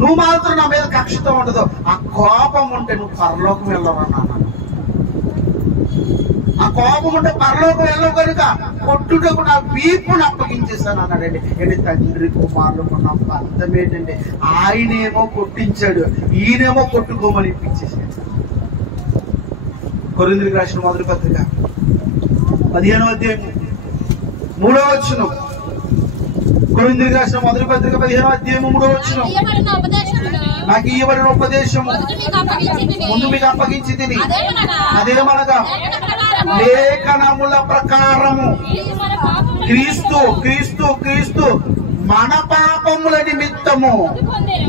నువ్వు మాత్రం నా మీద కక్షతో ఉండదు. ఆ కోపం ఉంటే నువ్వు పరలోకం వెళ్ళవన్నా, ఆ కోపం ఉంటే పరలోకం వెళ్ళవు కనుక కొట్టుటకు నా వీపును అప్పగించేశాను అన్నాడండి. ఏంటి తండ్రి కుమారులకు ఉన్న అర్థం ఏంటంటే ఆయనేమో కొట్టించాడు, ఈయనేమో కొట్టుకోమని ఇప్పించేసాడు. కొరింథీయులకు రాసిన మొదటి పత్రిక 15వ అధ్యాయం 3వ వచనం. కొరింథీయులకు రాసిన మొదటి పత్రిక 15వ అధ్యాయం 3వ వచనం. నాకు ఇవ్వబడిన ఉపదేశం ముందు మీకు అప్పగించి తిని అదేమనగా లేఖనముల ప్రకారము క్రీస్తు మన పాపముల నిమిత్తము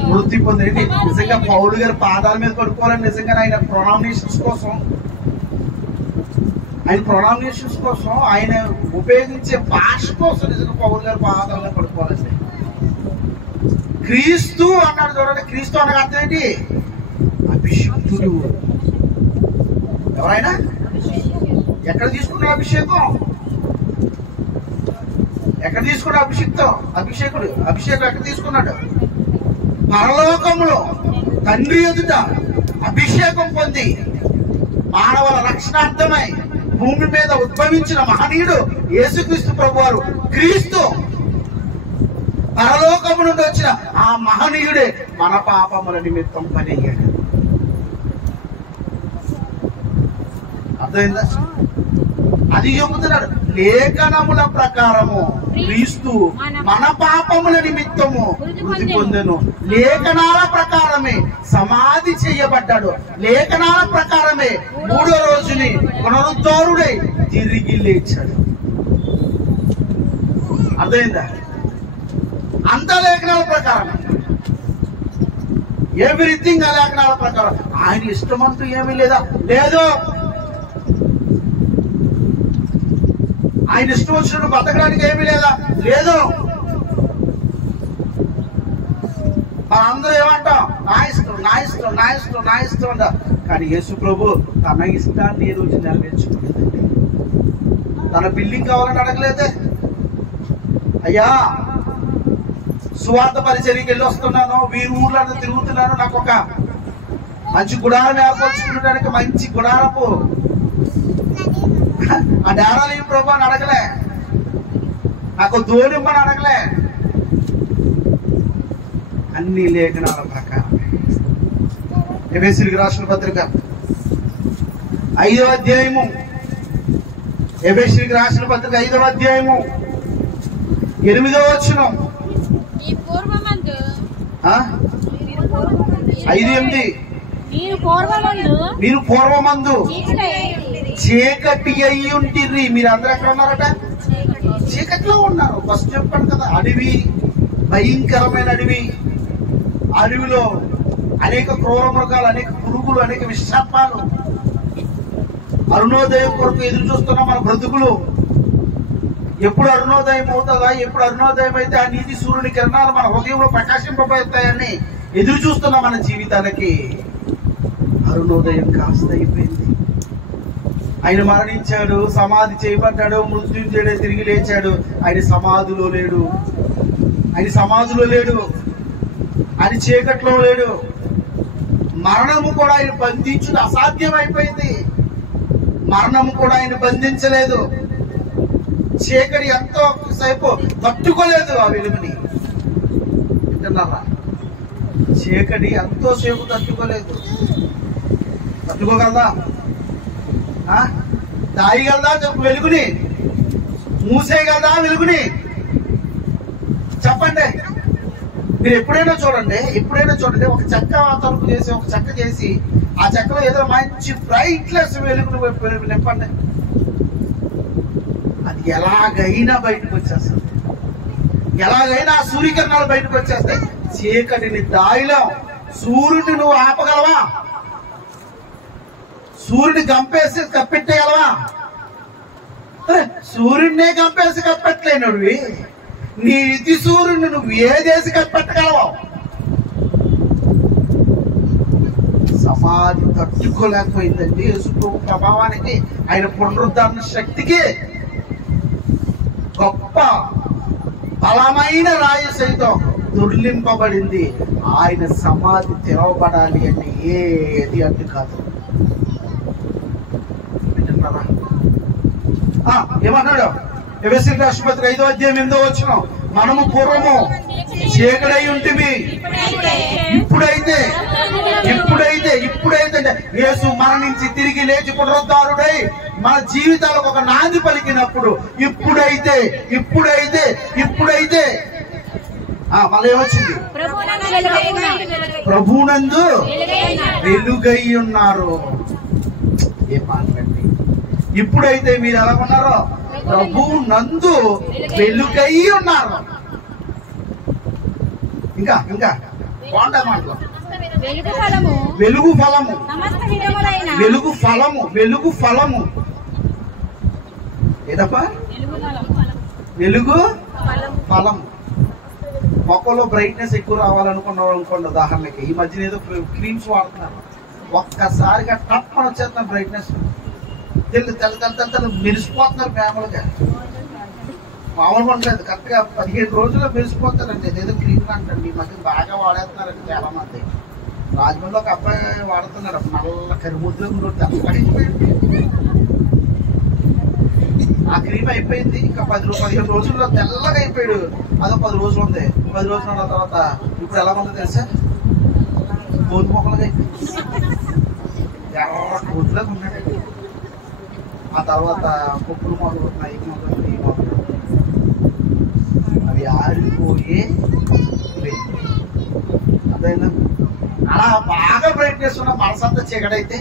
మృతి పొంది. నిజంగా పౌలు గారి పాదాల మీద పడుకోవాలని నిజంగా ఆయన ప్రొనామినేషన్స్ కోసం ఆయన ఉపయోగించే భాష కోసం నిజంగా పౌలు గారి పాదాల మీద పడుకోవాలండి. క్రీస్తు అన్నాడు చూడండి. క్రీస్తు అన్న అర్థం ఏంటి? అభిషిక్తుడు. ఎవరైనా ఎక్కడ తీసుకున్నాడు అభిషేకం? ఎక్కడ తీసుకున్నాడు అభిషేకం ఎక్కడ తీసుకున్నాడు? పరలోకములో తండ్రి ఎదుట అభిషేకం పొంది మానవుల రక్షణార్థమై భూమి మీద ఉద్భవించిన మహనీయుడు యేసుక్రీస్తు ప్రభువారు. క్రీస్తు పరలోకము నుండి వచ్చిన ఆ మహనీయుడే మన పాపముల నిమిత్తం పని అయ్యాడు. అర్థమైందా? అది చెబుతున్నాడు. లేఖనముల ప్రకారము క్రీస్తు మన పాపముల నిమిత్తము మృతి పొందెను. లేఖనాల ప్రకారమే సమాధి చేయబడ్డాడు. లేఖనాల ప్రకారమే 3వ రోజుని పునరుద్ధరుడై తిరిగి లేచాడు. అర్థమైందా? అంత లేఖనాల ప్రకారమే, ఎవ్రీథింగ్ ఆ లేఖనాల ప్రకారం. ఆయన ఇష్టమంటూ ఏమీ లేదు. ఆయన ఇష్టం వచ్చినట్టు బతకడానికి ఏమీ లేదు. మనందరూ ఏమంటాం? నా ఇష్టం అంట. కానీ యేసు ప్రభు తన ఇష్టాన్ని ఈ రోజు నెరవేర్చుకోలేదండి. తన బిల్డింగ్ కావాలని అడగలేదే. అయ్యా సువార్త పరిచర్యకి వెళ్ళి వస్తున్నాను, వీరి ఊర్లో తిరుగుతున్నాను, నాకు ఒక మంచి గుడారం ఏర్పరచుకోవడానికి మంచి గుడారపు ఆ డేరాలు ఏం ప్రభు అని అడగలే, నాకు దోనిమ్మని అడగలే. అన్ని లేఖనాల ప్రకారం. ఎఫెసీయులకు రాసిన పత్రిక 5వ అధ్యాయము, ఎఫెసీయులకు రాసిన పత్రిక 5వ అధ్యాయము 8వ వచనం. 5:8 మీరు పూర్వమందు చీకటి అయి ఉంటిర్రి. మీరు అందరూ ఎక్కడ ఉన్నారట? చీకట్లో ఉన్నారు. ఫస్ట్ చెప్పాను కదా, అడవి, భయంకరమైన అడవి. అడవిలో అనేక క్రూర మృగాలు, అనేక పురుగులు, అనేక విషసర్పాలు. అరుణోదయం కొరకు ఎదురు చూస్తున్న మన బ్రతుకులు. ఎప్పుడు అరుణోదయం అవుతుందా? ఎప్పుడు అరుణోదయం అయితే ఆ నీతి సూర్యుని కిరణాలు మన హృదయంలో ప్రకాశింపబోతాయని ఎదురు చూస్తున్న మన జీవితాలకి అరుణోదయం కాస్త అయిపోయింది. ఆయన మరణించాడు, సమాధి చేయబడ్డాడు, మృత్యుంజయుడే తిరిగి లేచాడు. ఆయన సమాధిలో లేడు, ఆయన చీకట్లో లేడు. మరణము కూడా ఆయన బంధించుడు అసాధ్యం అయిపోయింది. మరణము కూడా ఆయన బంధించలేదు. చీకటి ఎంతో సేపు తట్టుకోలేదు ఆ వెలుగుని. వింటున్నారా? చీకటి ఎంతో సేపు తట్టుకోగలదా? దాయగలదా చెప్పు వెలుగుని? మూసేయగలదా వెలుగుని? చెప్పండి. మీరు ఎప్పుడైనా చూడండి ఒక చెక్క తలుపు చేసి ఒక చెక్క చేసి ఆ చెక్కలో ఏదో మంచి బ్రైట్నెస్ వెలుగును నింపండి, అది ఎలాగైనా బయటకు వచ్చేస్తుంది. ఎలాగైనా సూర్యకిరణాలు బయటకు వచ్చేస్తాయి. చీకటిని దాయిలో సూర్యుడిని నువ్వు ఆపగలవా? సూర్యుడిని గంపేసి కప్పెట్టేయగలవా? సూర్యుడినే గంపేసి కప్పెట్టలేనుడివి, నీ ఇది సూర్యుడిని నువ్వు ఏదేసి కప్పెట్టగలవా? సమాధి తట్టుకోలేకపోయిందండి యేసు ప్రభావానికి, ఆయన పునరుద్ధరణ శక్తికి. గొప్ప బలమైన రాయి సైతం దుర్లింపబడింది. ఆయన సమాధి తెరవబడాలి అంటే ఏది అడ్డు కాదు. ఏమన్నాడు? ఎఫెసీయులకు రాసిన పత్రిక 5వ అధ్యాయం 8వ వచనం, మనము పూర్వము చీకటై ఉంటిమి, ఇప్పుడైతే యేసు మరణించి తిరిగి లేచి పునరుద్ధారుడై మన జీవితాలకు ఒక నాంది పలికినప్పుడు ఇప్పుడైతే మళ్ళీ ఏమొచ్చింది? ప్రభునందు వెలుగై ఉన్నారు. ఏ మాట్లాడి ఇప్పుడైతే మీరు ఎలా ఉన్నారో ప్రభునందు వెలుగై ఉన్నారు. ఇంకా బాగుంటా మాటలు. వెలుగు ఫలము ఏదప్పా? వెలుగు ఫలము. మొక్కలో బ్రైట్నెస్ ఎక్కువ రావాలనుకోండి, ఉదాహరణకి ఈ మధ్యన ఏదో క్రీమ్స్ వాడుతున్నారు, ఒక్కసారిగా టప్ అని వచ్చేస్తున్నారు బ్రైట్నెస్, తెల్ల మెరిసిపోతున్నారు. ఫ్యామిలీగా మామూలుగా ఉండలేదు, కరెక్ట్ గా 15 రోజుల్లో మెరిసిపోతారండి. ఏదో క్రీమ్ అంటండి ఈ మధ్య బాగా వాడేస్తున్నారండి చాలా మంది. రాజమండ్రిలో ఒక అబ్బాయి వాడుతున్నారు, నల్ల కరిముద్దులు తెల్లగైపోయింది. ఆ క్రీమ్ అయిపోయింది, ఇంకా 15 రోజుల్లో తెల్లగా అయిపోయాడు. అదో 10 రోజులు ఉంది. 10 రోజులు ఉన్న తర్వాత ఇప్పుడు ఎలా ఉందో తెలుసా? కోతి మొక్కలుగా అయిపోయింది, ఎర్ర కోతిలాగా ఉన్నాడు. ఆ తర్వాత కుక్కలు మొదలుతున్నాయి, ఈ మొదలు అవి ఆరిపోయే అదైనా అలా బాగా బ్రైట్నెస్ ఉన్న మనసంతా చీకటైతే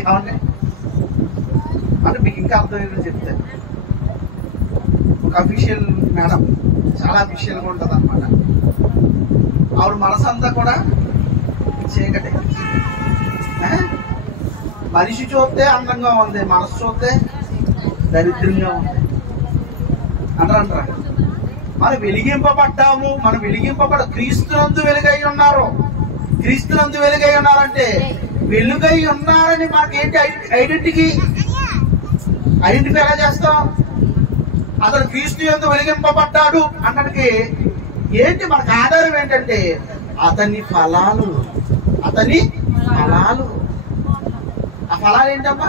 ఏమంటే అంటే మీకు ఇంకా అర్థమయ్యేది చెప్తే, ఒక అఫీషియల్ మేడం చాలా అఫీషియల్గా ఉంటుంది అనమాట. ఆవిడ మనసంతా కూడా చీకటే. మనిషి చూస్తే అందంగా ఉంది, మనసు చూస్తే దరిద్రంగా ఉంది అంటారా? మనం వెలిగింపబడ్డాము, క్రీస్తునందు వెలుగై ఉన్నారు. క్రీస్తునందు వెలుగై ఉన్నారంటే వెలుగై ఉన్నారని మనకేంటి ఐడెంటిఫై ఎలా చేస్తాం? అతను క్రీస్తు యందు వెలిగింపబడ్డాడు అన్నకి ఏంటి మనకు ఆధారం ఏంటంటే అతని ఫలాలు. ఆ ఫలాలు ఏంటమ్మా?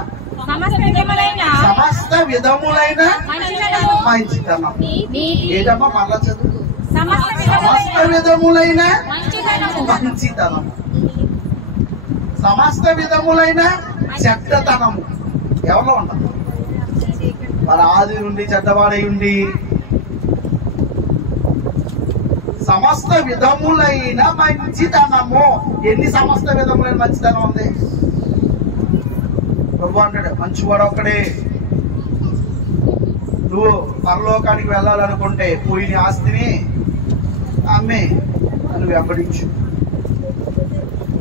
సమస్త విధములైన మంచితనం. ఏదమ్మా మళ్ళా చదువు? సమస్త విధములైన మంచితనము, సమస్త విధములైన చెడ్డతనము ఎవరిలో ఉండదు. మరి ఆది నుండి చెడ్డవాడై ఉండి సమస్త విధములైన మంచితనము. ఎన్ని సమస్త విధములైన మంచితనం ఉంది? ప్రభు అంటాడు, మంచివాడు ఒక్కడే. నువ్వు పరలోకానికి వెళ్ళాలనుకుంటే పోయిన ఆస్తిని అమ్మే నన్ను వెంబడించు.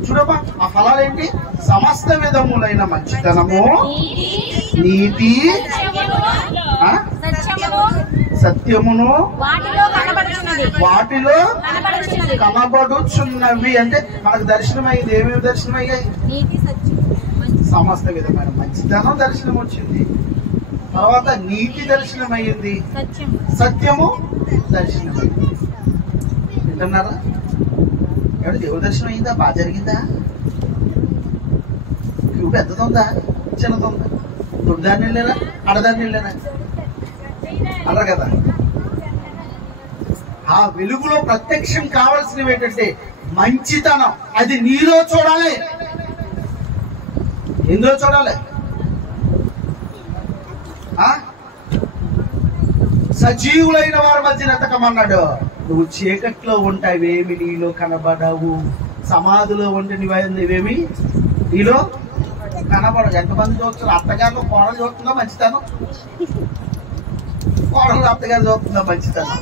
చూడమ్మా, ఆ ఫలాలు ఏంటి? సమస్త విధములైన మంచితనము, నీతి, సత్యమును వాటిలో కనబడుచున్నవి. అంటే మనకు దర్శనమైంది. ఏమేమి దర్శనమయ్యాయి? సమస్త విధమైన మంచితనం దర్శనం వచ్చింది, తర్వాత నీతి దర్శనమయ్యింది, సత్యము దర్శనమైంది. వింటున్నారా? ఏమంటే దేవుడి దర్శనం అయిందా? బాగా జరిగిందా? క్యూ పెద్దదుందా చిన్నదుందా? దొడ్దాన్ని వెళ్ళారా అడదాన్ని వెళ్ళారా అన్నారు కదా. ఆ వెలుగులో ప్రత్యక్షం కావాల్సినవి ఏంటంటే మంచితనం. అది నీలో చూడాలి. ఎందులో చూడాలి? సజీవులైన వారి మధ్యన ఎతకమన్నాడు. నువ్వు చీకట్లో ఉంటావేమి నీలో కనబడవు, సమాధిలో ఉంటే నువ్వేమి నీలో కనబడవు. ఎంతమంది చూస్తున్నారు? అత్తగారు కోడలు చూస్తుందా మంచితనం? కోడలు అత్తగారు చూస్తుందా మంచితనం?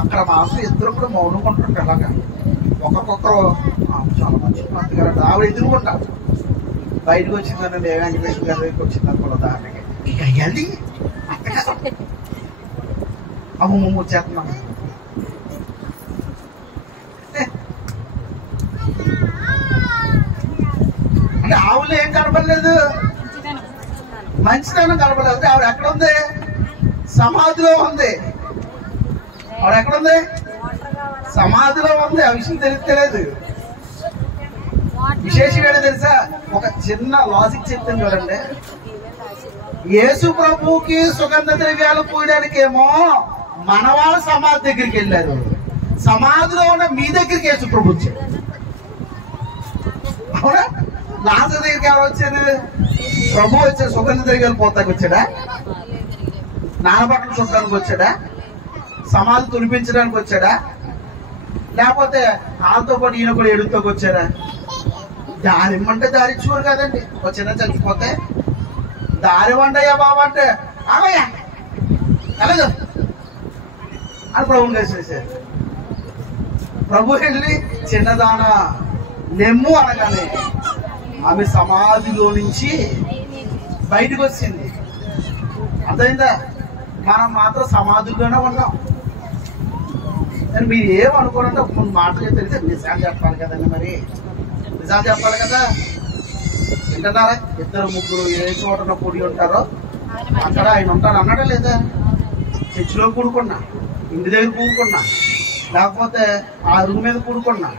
అక్కడ మాత్రం ఇద్దరు కూడా మౌనం కొంటుంటారు. అలాగా ఒకరికొకరు చాలా మంచి అత్తగారు ఆవిడ ఎదురుకుంటారు. బయటకు వచ్చిందనండి వెంకటేశ్వర గారి దగ్గరికి వచ్చింది అనుకున్న దానికి ఇక అయ్యాలి అత్తగారు అమ్మ వచ్చేస్తున్నాం. అంటే ఆవులు ఏం కనపడలేదు, మంచితనం కనపడలేదు. ఆవిడ ఎక్కడ ఉంది? సమాధిలో ఉంది. ఆవిడ ఎక్కడుంది? సమాధిలో ఉంది. ఆ విషయం తెలియలేదు. విశేషం ఏంటో తెలుసా? ఒక చిన్న లాజిక్ చెప్తాను చూడండి. యేసు ప్రభుకి సుగంధ ద్రవ్యాలు పూయడానికేమో మన వాళ్ళ సమాధి దగ్గరికి వెళ్ళారు. సమాధిలో ఉన్న మీ దగ్గరికి యేసు ప్రభు వచ్చాడు. అవునా? లాజరు దగ్గరికి ఎవరు వచ్చారు? ప్రభు వచ్చాడు. సుగంధ ద్రవ్యాలు పోతాకి వచ్చాడా? నానబట్టలు చుట్టానికి వచ్చాడా? సమాధి తులిపించడానికి వచ్చాడా? లేకపోతే వాళ్ళతో పాటు ఈయన కూడా ఎడుతోకి వచ్చాడా? దారి ఇమ్మంటే దారి చూరు కదండి. ఒక చిన్న చచ్చిపోతే దారి వండయ్యా బాబా అంటే ఆగయ్యా అలాగే అని ప్రభుని వేసేసారు. ప్రభు వెళ్ళి చిన్నదాన నెమ్ము అనగానే ఆమె సమాధిలో నుంచి బయటకు వచ్చింది. అర్థమైందా? మనం మాత్రం సమాధుల్లోనే ఉన్నాం. కానీ మీరు ఏమనుకోనంటే ముందు మాటలు తెలిస్తే నిజాలు చెప్పాలి కదండి. మరి నిజాలు చెప్పాలి కదా. వింటున్నారా? ఇద్దరు ముగ్గురు ఏ చోటన కూడి ఉంటారో అక్కడ ఆయన ఉంటాడు అన్నాడా లేదా? చర్చిలో కూడుకున్నా, ఇంటి దగ్గర కూడుకున్నా, లేకపోతే ఆ అరుగు మీద కూడుకున్నా.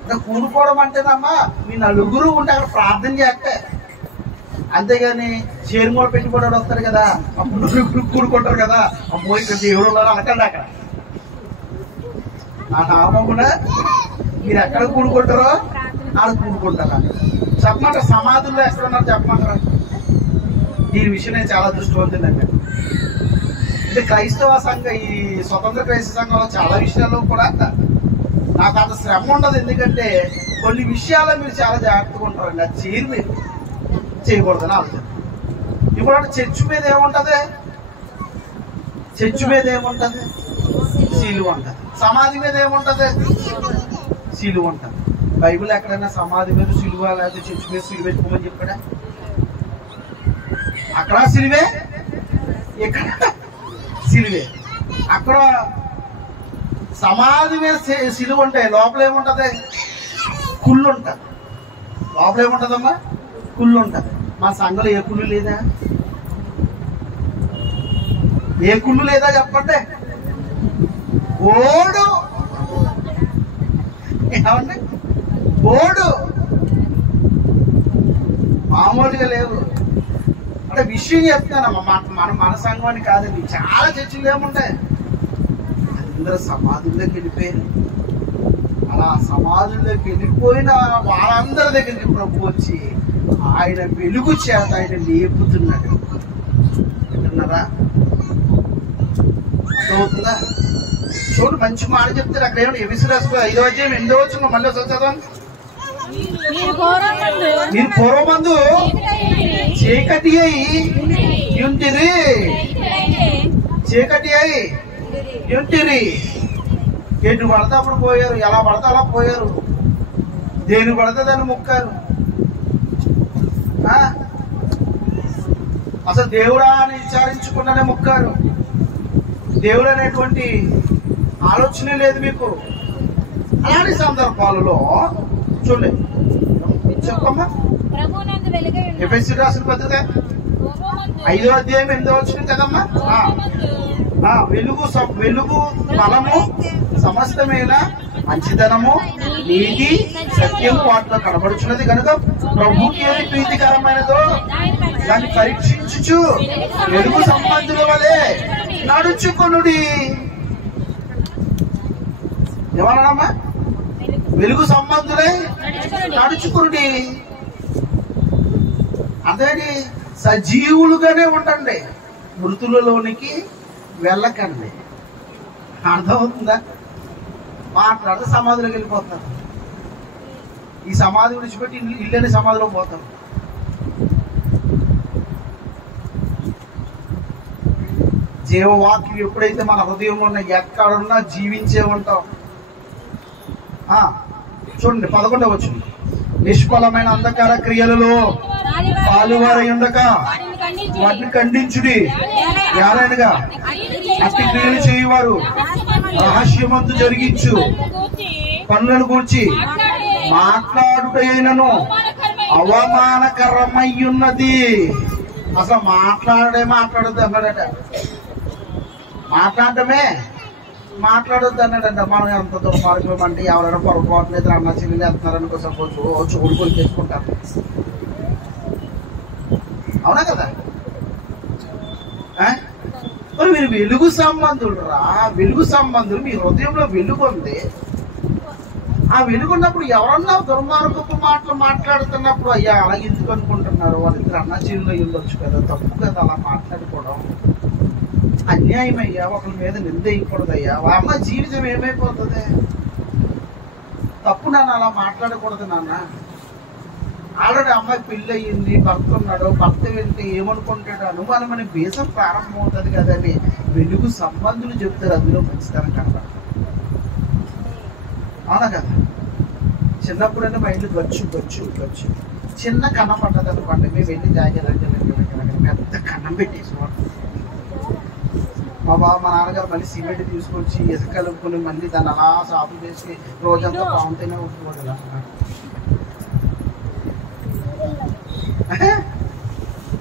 అంటే కూడుకోవడం అంటేనమ్మా మీ నలుగురు ఉంటే అక్కడ ప్రార్థన చేస్తే, అంతేగాని చేరుమూల పెట్టుకోవడం వస్తారు కదా, అప్పుడు నలుగురు కూడుకుంటారు కదా. అమ్మో ఇక్కడ దేవుడు ఉన్నారు అనకండి. అక్కడ నా నామమున మీరు ఎక్కడ కూడుకుంటారో ఆడ కూడుకుంటారా చెప్పమంటారు. సమాధుల్లో ఎక్కడ ఉన్నారు చెప్పమంటారా? దీని విషయం నేను చాలా దృష్టివంతుందండి. అంటే క్రైస్తవ సంఘం, ఈ స్వతంత్ర క్రైస్తవ సంఘంలో చాలా విషయాల్లో కూడా నాకు అంత శ్రమ ఉండదు. ఎందుకంటే కొన్ని విషయాల్లో మీరు చాలా జాగ్రత్తగా ఉంటారండి. అది మీరు చేయకూడదని ఆలోచన. ఇప్పుడు అంటే చర్చ్ మీద ఏముంటది? చర్చ్ మీద ఏముంటది? శిలువ ఉంటది. సమాధి మీద ఏముంటది? శిలువ ఉంటది. బైబిల్ ఎక్కడైనా సమాధి మీద శిలువ లేకపోతే చర్చ్ మీద శిలువ పెట్టుకోమని చెప్పాడా? అక్కడ శిలువే, ఇక్కడ శిలువే. అక్కడ సమాధి మీద శిలువ ఉంటాయి, లోపల ఏముంటది? కుళ్ళు ఉంటది. లోపల ఏముంటదమ్మా? కుళ్ళు ఉంటది. మా సంఘంలో ఏ కుళ్ళు లేదా? ఏ కుళ్ళు లేదా చెప్పండి. ఓడు ఏమండి? ఓడు మామూలుగా లేవు. అంటే విషయం చెప్తానమ్మా. మన సంఘాన్ని కాదండి. చాలా చర్చలు ఏముంటాయి, అందరూ సమాధుల్లోకి వెళ్ళిపోయారు. అలా సమాధుల్లోకి వెళ్ళిపోయిన వాళ్ళందరి దగ్గరికి ప్రభు వచ్చి ఆయన వెలుగు చేత ఆయన లేపుతున్నాడు. వింటున్నారా? అర్థమవుతుందా? చూడు, మంచి మాట చెప్తారు. అక్కడ ఏమన్నా ఎబిసి రాసుకో 5వ అధ్యాయం 8వ వచనం మళ్ళీ చదవండి. మీరు పూర్వమందు చీకటి అయి యుంటిరి, చీకటి అయి యుంటిరి. ఎటు పడితే అప్పుడు పోయారు, ఎలా పడితే అలా పోయారు, దేని పడితే దాన్ని మొక్కారు. అసలు దేవుడా అని విచారించకుండానే మొక్కారు. దేవుడు అనేటువంటి ఆలోచనే లేదు మీకు. అలాంటి సందర్భాలలో చూడండి, చెప్పమ్మా. ఎఫెసీయులకు రాసిన పత్రిక 5వ అధ్యాయం 8వ వచనం కదమ్మా. వెలుగు ఫలము సమస్తమైన మంచితనము, నీతి, సత్యం వాటిలో కనబడుచున్నది కనుక ప్రభుకి ఏది ప్రీతికరమైనదో దాన్ని పరీక్షించుచు వెలుగు సంబంధుల వలె నడుచుకొనుడి. ఏమన్నాడమ్మా? వెలుగు సంబంధులై నడుచుకుని. అదేంటి? సజీవులుగానే ఉండండి. మృతులలోనికి వెళ్ళకండి. అర్థమవుతుందా? మాట్లాడితే సమాధిలోకి వెళ్ళిపోతారు. ఈ సమాధి విడిచిపెట్టి ఇల్లు సమాధిలో పోతారు. జీవవాక్యం ఎప్పుడైతే మన హృదయంలో ఉన్న ఎక్కడున్నా జీవించే ఉంటాం. చూడండి 11వ వచనం, నిష్ఫలమైన అంధకార క్రియలలో పాలువారై ఉండక వాటిని ఖండించుడి. యాలనగా అట్టి క్రియలు చేయువారు రహస్యమందు జరిగించు పనులను గూర్చి మాట్లాడుటైనను అవమానకరమయ్యున్నది. అసలు మాట్లాడొద్దు అన్నాడట. మాట్లాడొద్దు అన్నాడంట. మనం ఎంత దుర్మార్గం అంటే ఎవరైనా పొరపాటున ఇద్దరు అన్న చెల్లెలు వెళ్తున్నారని కోసం చూడుకొని చేసుకుంటారు. అవునా కదా? మరి మీరు వెలుగు సంబంధులు రా. వెలుగు సంబంధులు మీ హృదయంలో వెలుగు ఉంది. ఆ వెలుగున్నప్పుడు ఎవరన్నా దుర్మార్గపు మాటలు మాట్లాడుతున్నప్పుడు అయ్యా అలా ఎందుకు అనుకుంటున్నారు, వాళ్ళిద్దరు అన్న చెల్లెలు ఉండొచ్చు కదా, తప్పు కదా అలా మాట్లాడుకోవడం, అన్యాయం అయ్యా, ఒకరి మీద నింద వేయకూడదయ్యా, వాళ్ళ జీవితం ఏమైపోతుంది, తప్పు నాన్న అలా మాట్లాడకూడదు నాన్న. ఆల్రెడీ అమ్మాయి పెళ్ళి అయ్యింది, భర్త ఉన్నాడు, భర్త వెళ్తే ఏమనుకుంటాడు అనుమానం అనే బేసం ప్రారంభమవుతుంది కదని వెలుగు సంబంధులు చెప్తారు. అందులో మంచితనం కనబడదు. అవునా కదా? చిన్నప్పుడైనా మైండ్ గచ్చు చిన్న కన్నం పడ్డది అనుకోండి, మేము వెళ్ళి జాగ్రత్త పెద్ద కన్నం పెట్టేసేవాడు. మా నాన్నగారు మళ్ళీ సిమెంట్ తీసుకొచ్చి ఇసుక కలుపుకొని మళ్ళీ దాన్ని అలా సాపు చేసి రోజంతా బాగుంటేనే ఉంటుకోదు.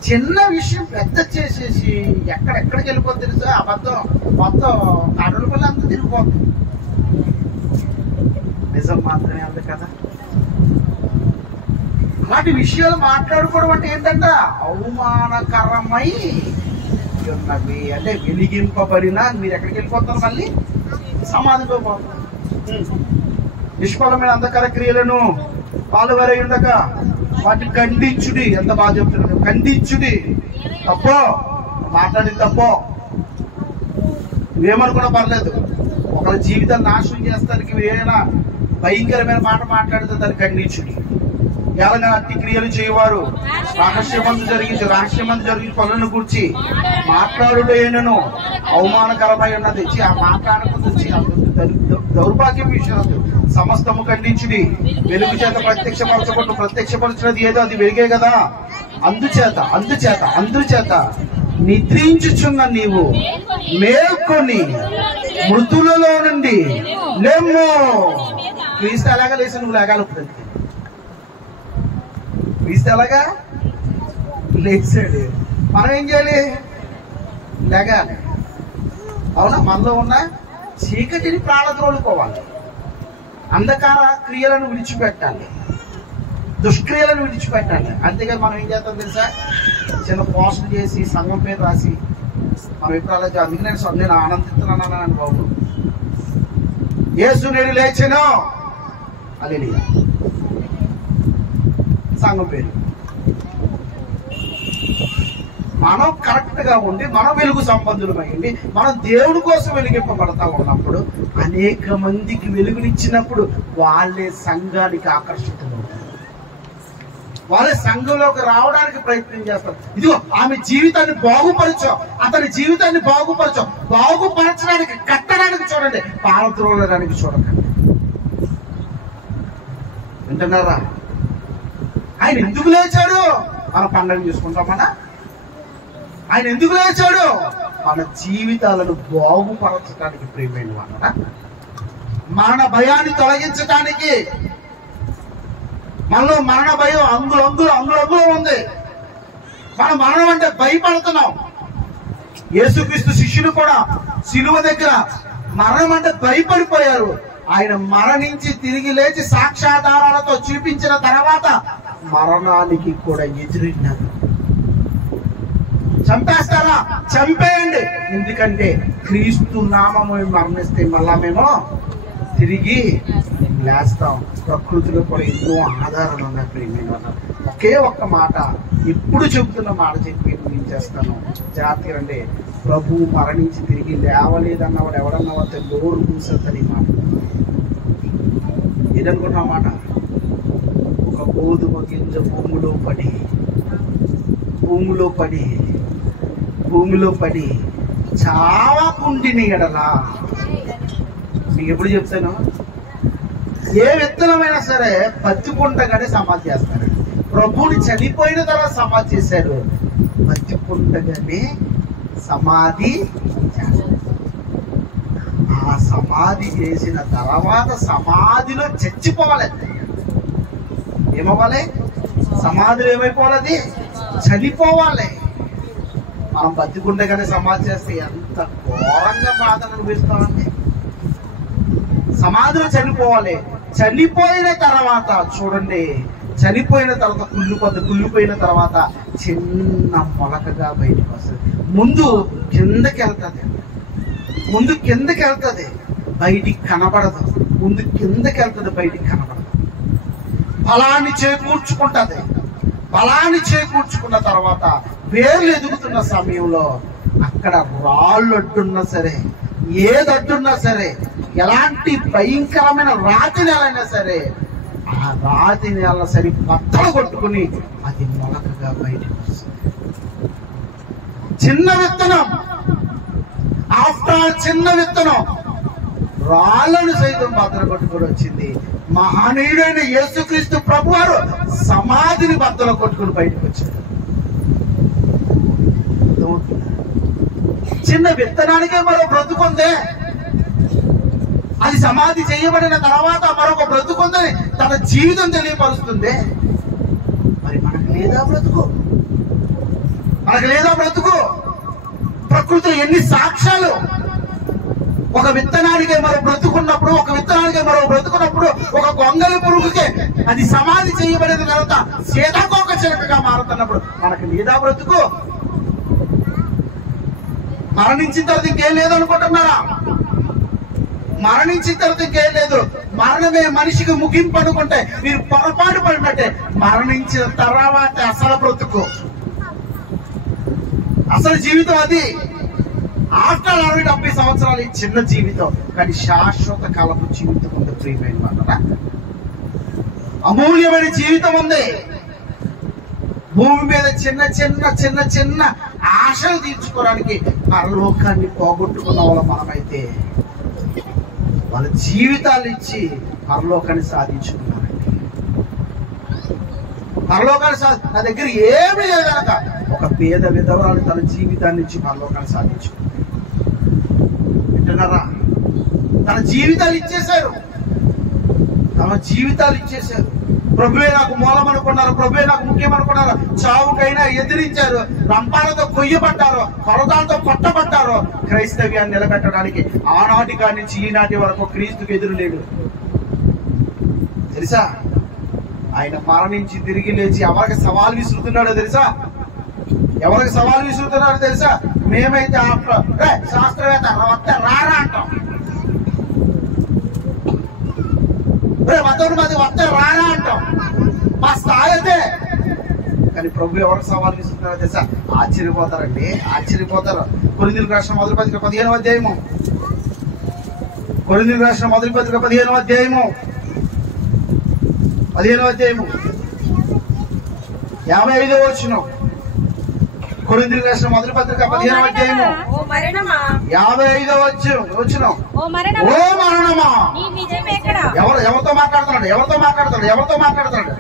చిన్న విషయం పెద్ద చేసేసి ఎక్కడికి వెళ్ళిపోతుంది తెలుసా? అబద్ధం మొత్తం అడవుల వల్ల అంతా తిరిగిపోతుంది. నిజం మాత్రమే అంది కదా. అలాంటి విషయాలు మాట్లాడుకోవడం అంటే ఏంటంట? అవమానకరమై ఉన్నవి. అంటే వెలిగింపబడిన మీరు ఎక్కడికి వెళ్ళిపోతారు? మళ్ళీ సమాధిలో పోతారు. నిష్ఫలమైన అంధకార క్రియలను పాలువారై ఉండక వాటిని ఖండించుడి. ఎంత బాగా చెప్తున్నాడు, ఖండించుడి. తప్పో మాట్లాడింది తప్పో, నువ్వేమనుకున్నా పర్లేదు. ఒకళ్ళ జీవితాన్ని నాశనం చేస్తానికి ఏదైనా భయంకరమైన మాట మాట్లాడితే దాన్ని ఖండించుడి. ఎలాగా అట్టి క్రియలు చేయవారు రహస్యమందు జరిగించి పనులను గురించి మాట్లాడుటైనను అవమానకరమై ఉన్నది. ఆ మాట్లాడకుండా దౌర్భాగ్యం విషయం సమస్తము ఖండించుడి. వెలుగు చేత ప్రత్యక్షపరచినది ఏదో అది వెలుగే కదా. అందుచేత నిద్రించుచున్న నీవు మేల్కొని మృతులలో నుండి లేమ్మో. క్రీస్తు ఎలాగా లేచి నువ్వు లేగాలి. క్రీస్తు ఎలాగా లేచాడు, మనం ఏం చేయాలి? లేగాలి. అవునా? మనలో ఉన్న చీకటిని ప్రాణద్రోలుకోవాలి. అంధకార క్రియలను విడిచిపెట్టాలి, దుష్క్రియలను విడిచిపెట్టాలి. అంతేగాని మనం ఏం చేస్తాం తెలుసా? చిన్న పోస్టులు చేసి సంఘం పేరు రాసి మనం ఎప్పుడు అలా. అందుకే నేను ఆనందిస్తున్నాను బాబు. యేసు నేడు లేచెను, హల్లెలూయా. సంఘం పేరు మనం కరెక్ట్ గా ఉండి మనం వెలుగు సంబంధులమైంది మనం దేవుడి కోసం వెలిగింపబడతా ఉన్నప్పుడు అనేక మందికి వెలుగునిచ్చినప్పుడు వాళ్ళే సంఘానికి ఆకర్షితులవుతారు. వాళ్ళే సంఘంలోకి రావడానికి ప్రయత్నం చేస్తారు. ఇదిగో ఆమె జీవితాన్ని బాగుపరచో, అతని జీవితాన్ని బాగుపరచడానికి కట్టడానికి చూడండి, పారద్రోలడానికి చూడకండి. వింటున్నారా? ఆయన ఎందుకు లేచాడు? మన పండుగ చూసుకుంటామన్నా. ఆయన ఎందుకు లేచాడు? మన జీవితాలను బాగుపరచడానికి, ప్రియమైన వాళ్ళ మరణ భయాన్ని తొలగించడానికి. మనలో మరణ భయం అంగుళంగులో ఉంది. మనం మరణం అంటే భయపడుతున్నాం. యేసుక్రీస్తు శిష్యులు కూడా శిలువ దగ్గర మరణం అంటే భయపడిపోయారు. ఆయన మరణించి తిరిగి లేచి సాక్ష్యాధారాలతో చూపించిన తర్వాత మరణానికి కూడా ఎదురున్నారు. చంపేస్తారా? చంపేయండి. ఎందుకంటే క్రీస్తు నామము మరణిస్తే మళ్ళా మేము తిరిగి లేస్తాం. ప్రకృతిలో కూడా ఎన్నో ఆధారాలు ఉన్నాయి. ఒకే ఒక్క మాట ఎప్పుడు చెబుతున్న మాట చెప్పి ముగించేస్తాను. జాగ్రత్తగా రండి. ప్రభు మరణించి తిరిగి లేవలేదన్నవాడు ఎవడన్నా వాడితే నోరు మూసేస్తాను. ఈ మాట ఏదనుకున్నా మాట, ఒక గోధుమ గింజ భూమిలో పడి చావకుండిని ఎడలా, మీకు ఎప్పుడు చెప్తాను, ఏ విత్తనమైనా సరే బతికుండగానే సమాధి చేస్తారు. ప్రభువుని చనిపోయిన తర్వాత సమాధి చేశారు, బతికుండగానే సమాధి చేస్తారు. ఆ సమాధి చేసిన తర్వాత సమాధిలో చచ్చిపోవాలి. ఏమవ్వాలి? సమాధిలో ఏమైపోవాలి? చనిపోవాలి. మనం బతికుండగానే సమాధి చేస్తే ఎంత ఘోరంగా బాధను అనుభవిస్తామండి. సమాధిలో చనిపోవాలి. చనిపోయిన తర్వాత చూడండి, చనిపోయిన తర్వాత కుళ్ళిపోయిన తర్వాత చిన్న మొలకగా బయటకు వస్తుంది. ముందు కిందకి వెళ్తుంది, బయటికి కనబడదు. ముందు కిందకి వెళ్తుంది, బయటికి కనబడదు. ఫలాన్ని చేకూర్చుకున్న తర్వాత వేర్లు ఎదుగుతున్న సమయంలో అక్కడ రాళ్ళు అడ్డున్నా సరే, ఏదడ్డున్నా సరే, ఎలాంటి భయంకరమైన రాతి నేలైనా సరే, ఆ రాతి నేల సరి బట్టలు కొట్టుకుని అది మొలకగా బయటకు వస్తుంది. చిన్న విత్తనం, చిన్న విత్తనం రాళ్ళను సైతం బద్దలు కొట్టుకుని వచ్చింది. మహనీయుడైన యేసుక్రీస్తు ప్రభువారు సమాధిని బద్దలు కొట్టుకుని బయటకు వచ్చారు. చిన్న విత్తనానికే మరో బ్రతుకుందే, అది సమాధి చేయబడిన తర్వాత మరొక బ్రతుకుందని తన జీవితం తెలియపరుస్తుంది. మరి మనకు లేదా బ్రతుకు? ప్రకృతిలో ఎన్ని సాక్ష్యాలు! ఒక విత్తనానికే మరో బ్రతుకున్నప్పుడు, ఒక గొంగలి పురుగుకే అది సమాధి చేయబడిన తర్వాత సీతాకోక చిలకగా మారుతున్నప్పుడు మనకు లేదా బ్రతుకు? మరణించిన తర్వాత ఇంకేం లేదు అనుకుంటున్నారా? మరణించిన తర్వాత ఇంకేం లేదు. మరణమే మనిషికి ముగింపు అనుకుంటే మీరు పొరపాటు పడినట్టే. మరణించిన తర్వాత అసలు బ్రతుకు, అసలు జీవితం అది. ఆఫ్టర్ 60-70 సంవత్సరాలు ఈ చిన్న జీవితం, కానీ శాశ్వత కాలపు జీవితం ఉంది. ప్రియమైన వాళ్ళరా, అమూల్యమైన జీవితం ఉంది. భూమి మీద చిన్న ఆశలు తీర్చుకోవడానికి పరలోకాన్ని పోగొట్టుకున్న వాళ్ళు మనమైతే వాళ్ళ జీవితాలు ఇచ్చి పరలోకాన్ని సాధించుకున్నారండి. నా దగ్గర ఏమీ లేదనక ఒక పేద విధవరాలు తన జీవితాన్ని ఇచ్చి పరలోకాన్ని సాధించుకున్నారు. వింటున్నారా? తన జీవితాలు ఇచ్చేశారు. ప్రభువే నాకు మూలం అనుకున్నారు, ప్రభువే నాకు ముఖ్యం అనుకున్నారు. చావుకైనా ఎదిరించారు, రంపాలతో కొయ్యబడ్డారు, కొరదాలతో కొట్టబడ్డారు. క్రైస్తవ్యాన్ని నిలబెట్టడానికి ఆనాటి కాడి నుంచి ఈనాటి వరకు క్రీస్తుకు ఎదురు లేడు. తెలుసా? ఆయన మరణించి తిరిగి లేచి ఎవరికి సవాల్ విసురుతున్నాడో తెలుసా? మేమైతే శాస్త్రవేత్త వస్తే రారా అంటాం, వస్తే రారా అంటాం, మా స్థాయి అదే. కానీ ప్రభు ఎవరికి సవాల్ విసురుతున్నారో తెలుసా? ఆశ్చర్యపోతారు. కొరింథీయులకు రాసిన మొదటి పత్రిక 15వ అధ్యాయము, 55వ వచనం. కొరింథీయులకు రాసిన మొదటి పత్రిక 15వ అధ్యాయము 55వ వచనం. ఓ మరణమా, ఎవరితో మాట్లాడుతున్నాడు?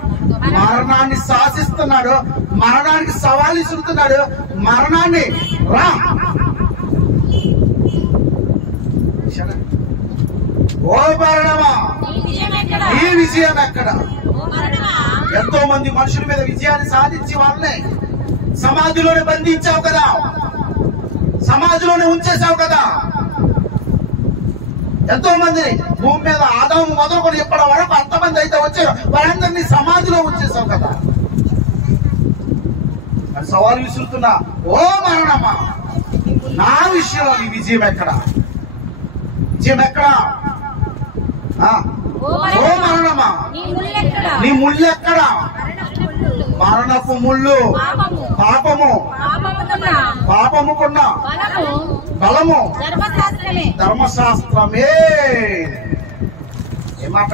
మరణాన్ని శాసిస్తున్నాడు, మరణానికి సవాల్ ఇస్తున్నాడు. మరణాన్ని రా, ఓ మరణమా ఈ విజయం ఎక్కడ? ఎంతో మంది మనుషుల మీద విజయాన్ని సాధించి వాళ్ళని సమాధిలోనే బంధించావు కదా, సమాధిలోనే ఉంచేసావు కదా. ఎంతో మంది భూమి మీద ఆదాము మొదలుకొని ఇప్పటి వరకు అంతమంది అయితే వచ్చారు, వారందరినీ సమాధిలో ఉంచేసావు కదా. అని సవాలు విసురుతున్నా, ఓ మరణమా నా విషయంలో నీ విజయం ఎక్కడ? ఓ మరణమా నీ ముళ్ళెక్కడ? మరణపు ముళ్ళు, పాపము పాపముకున్న బలము ధర్మశాస్త్రమే ఏమాట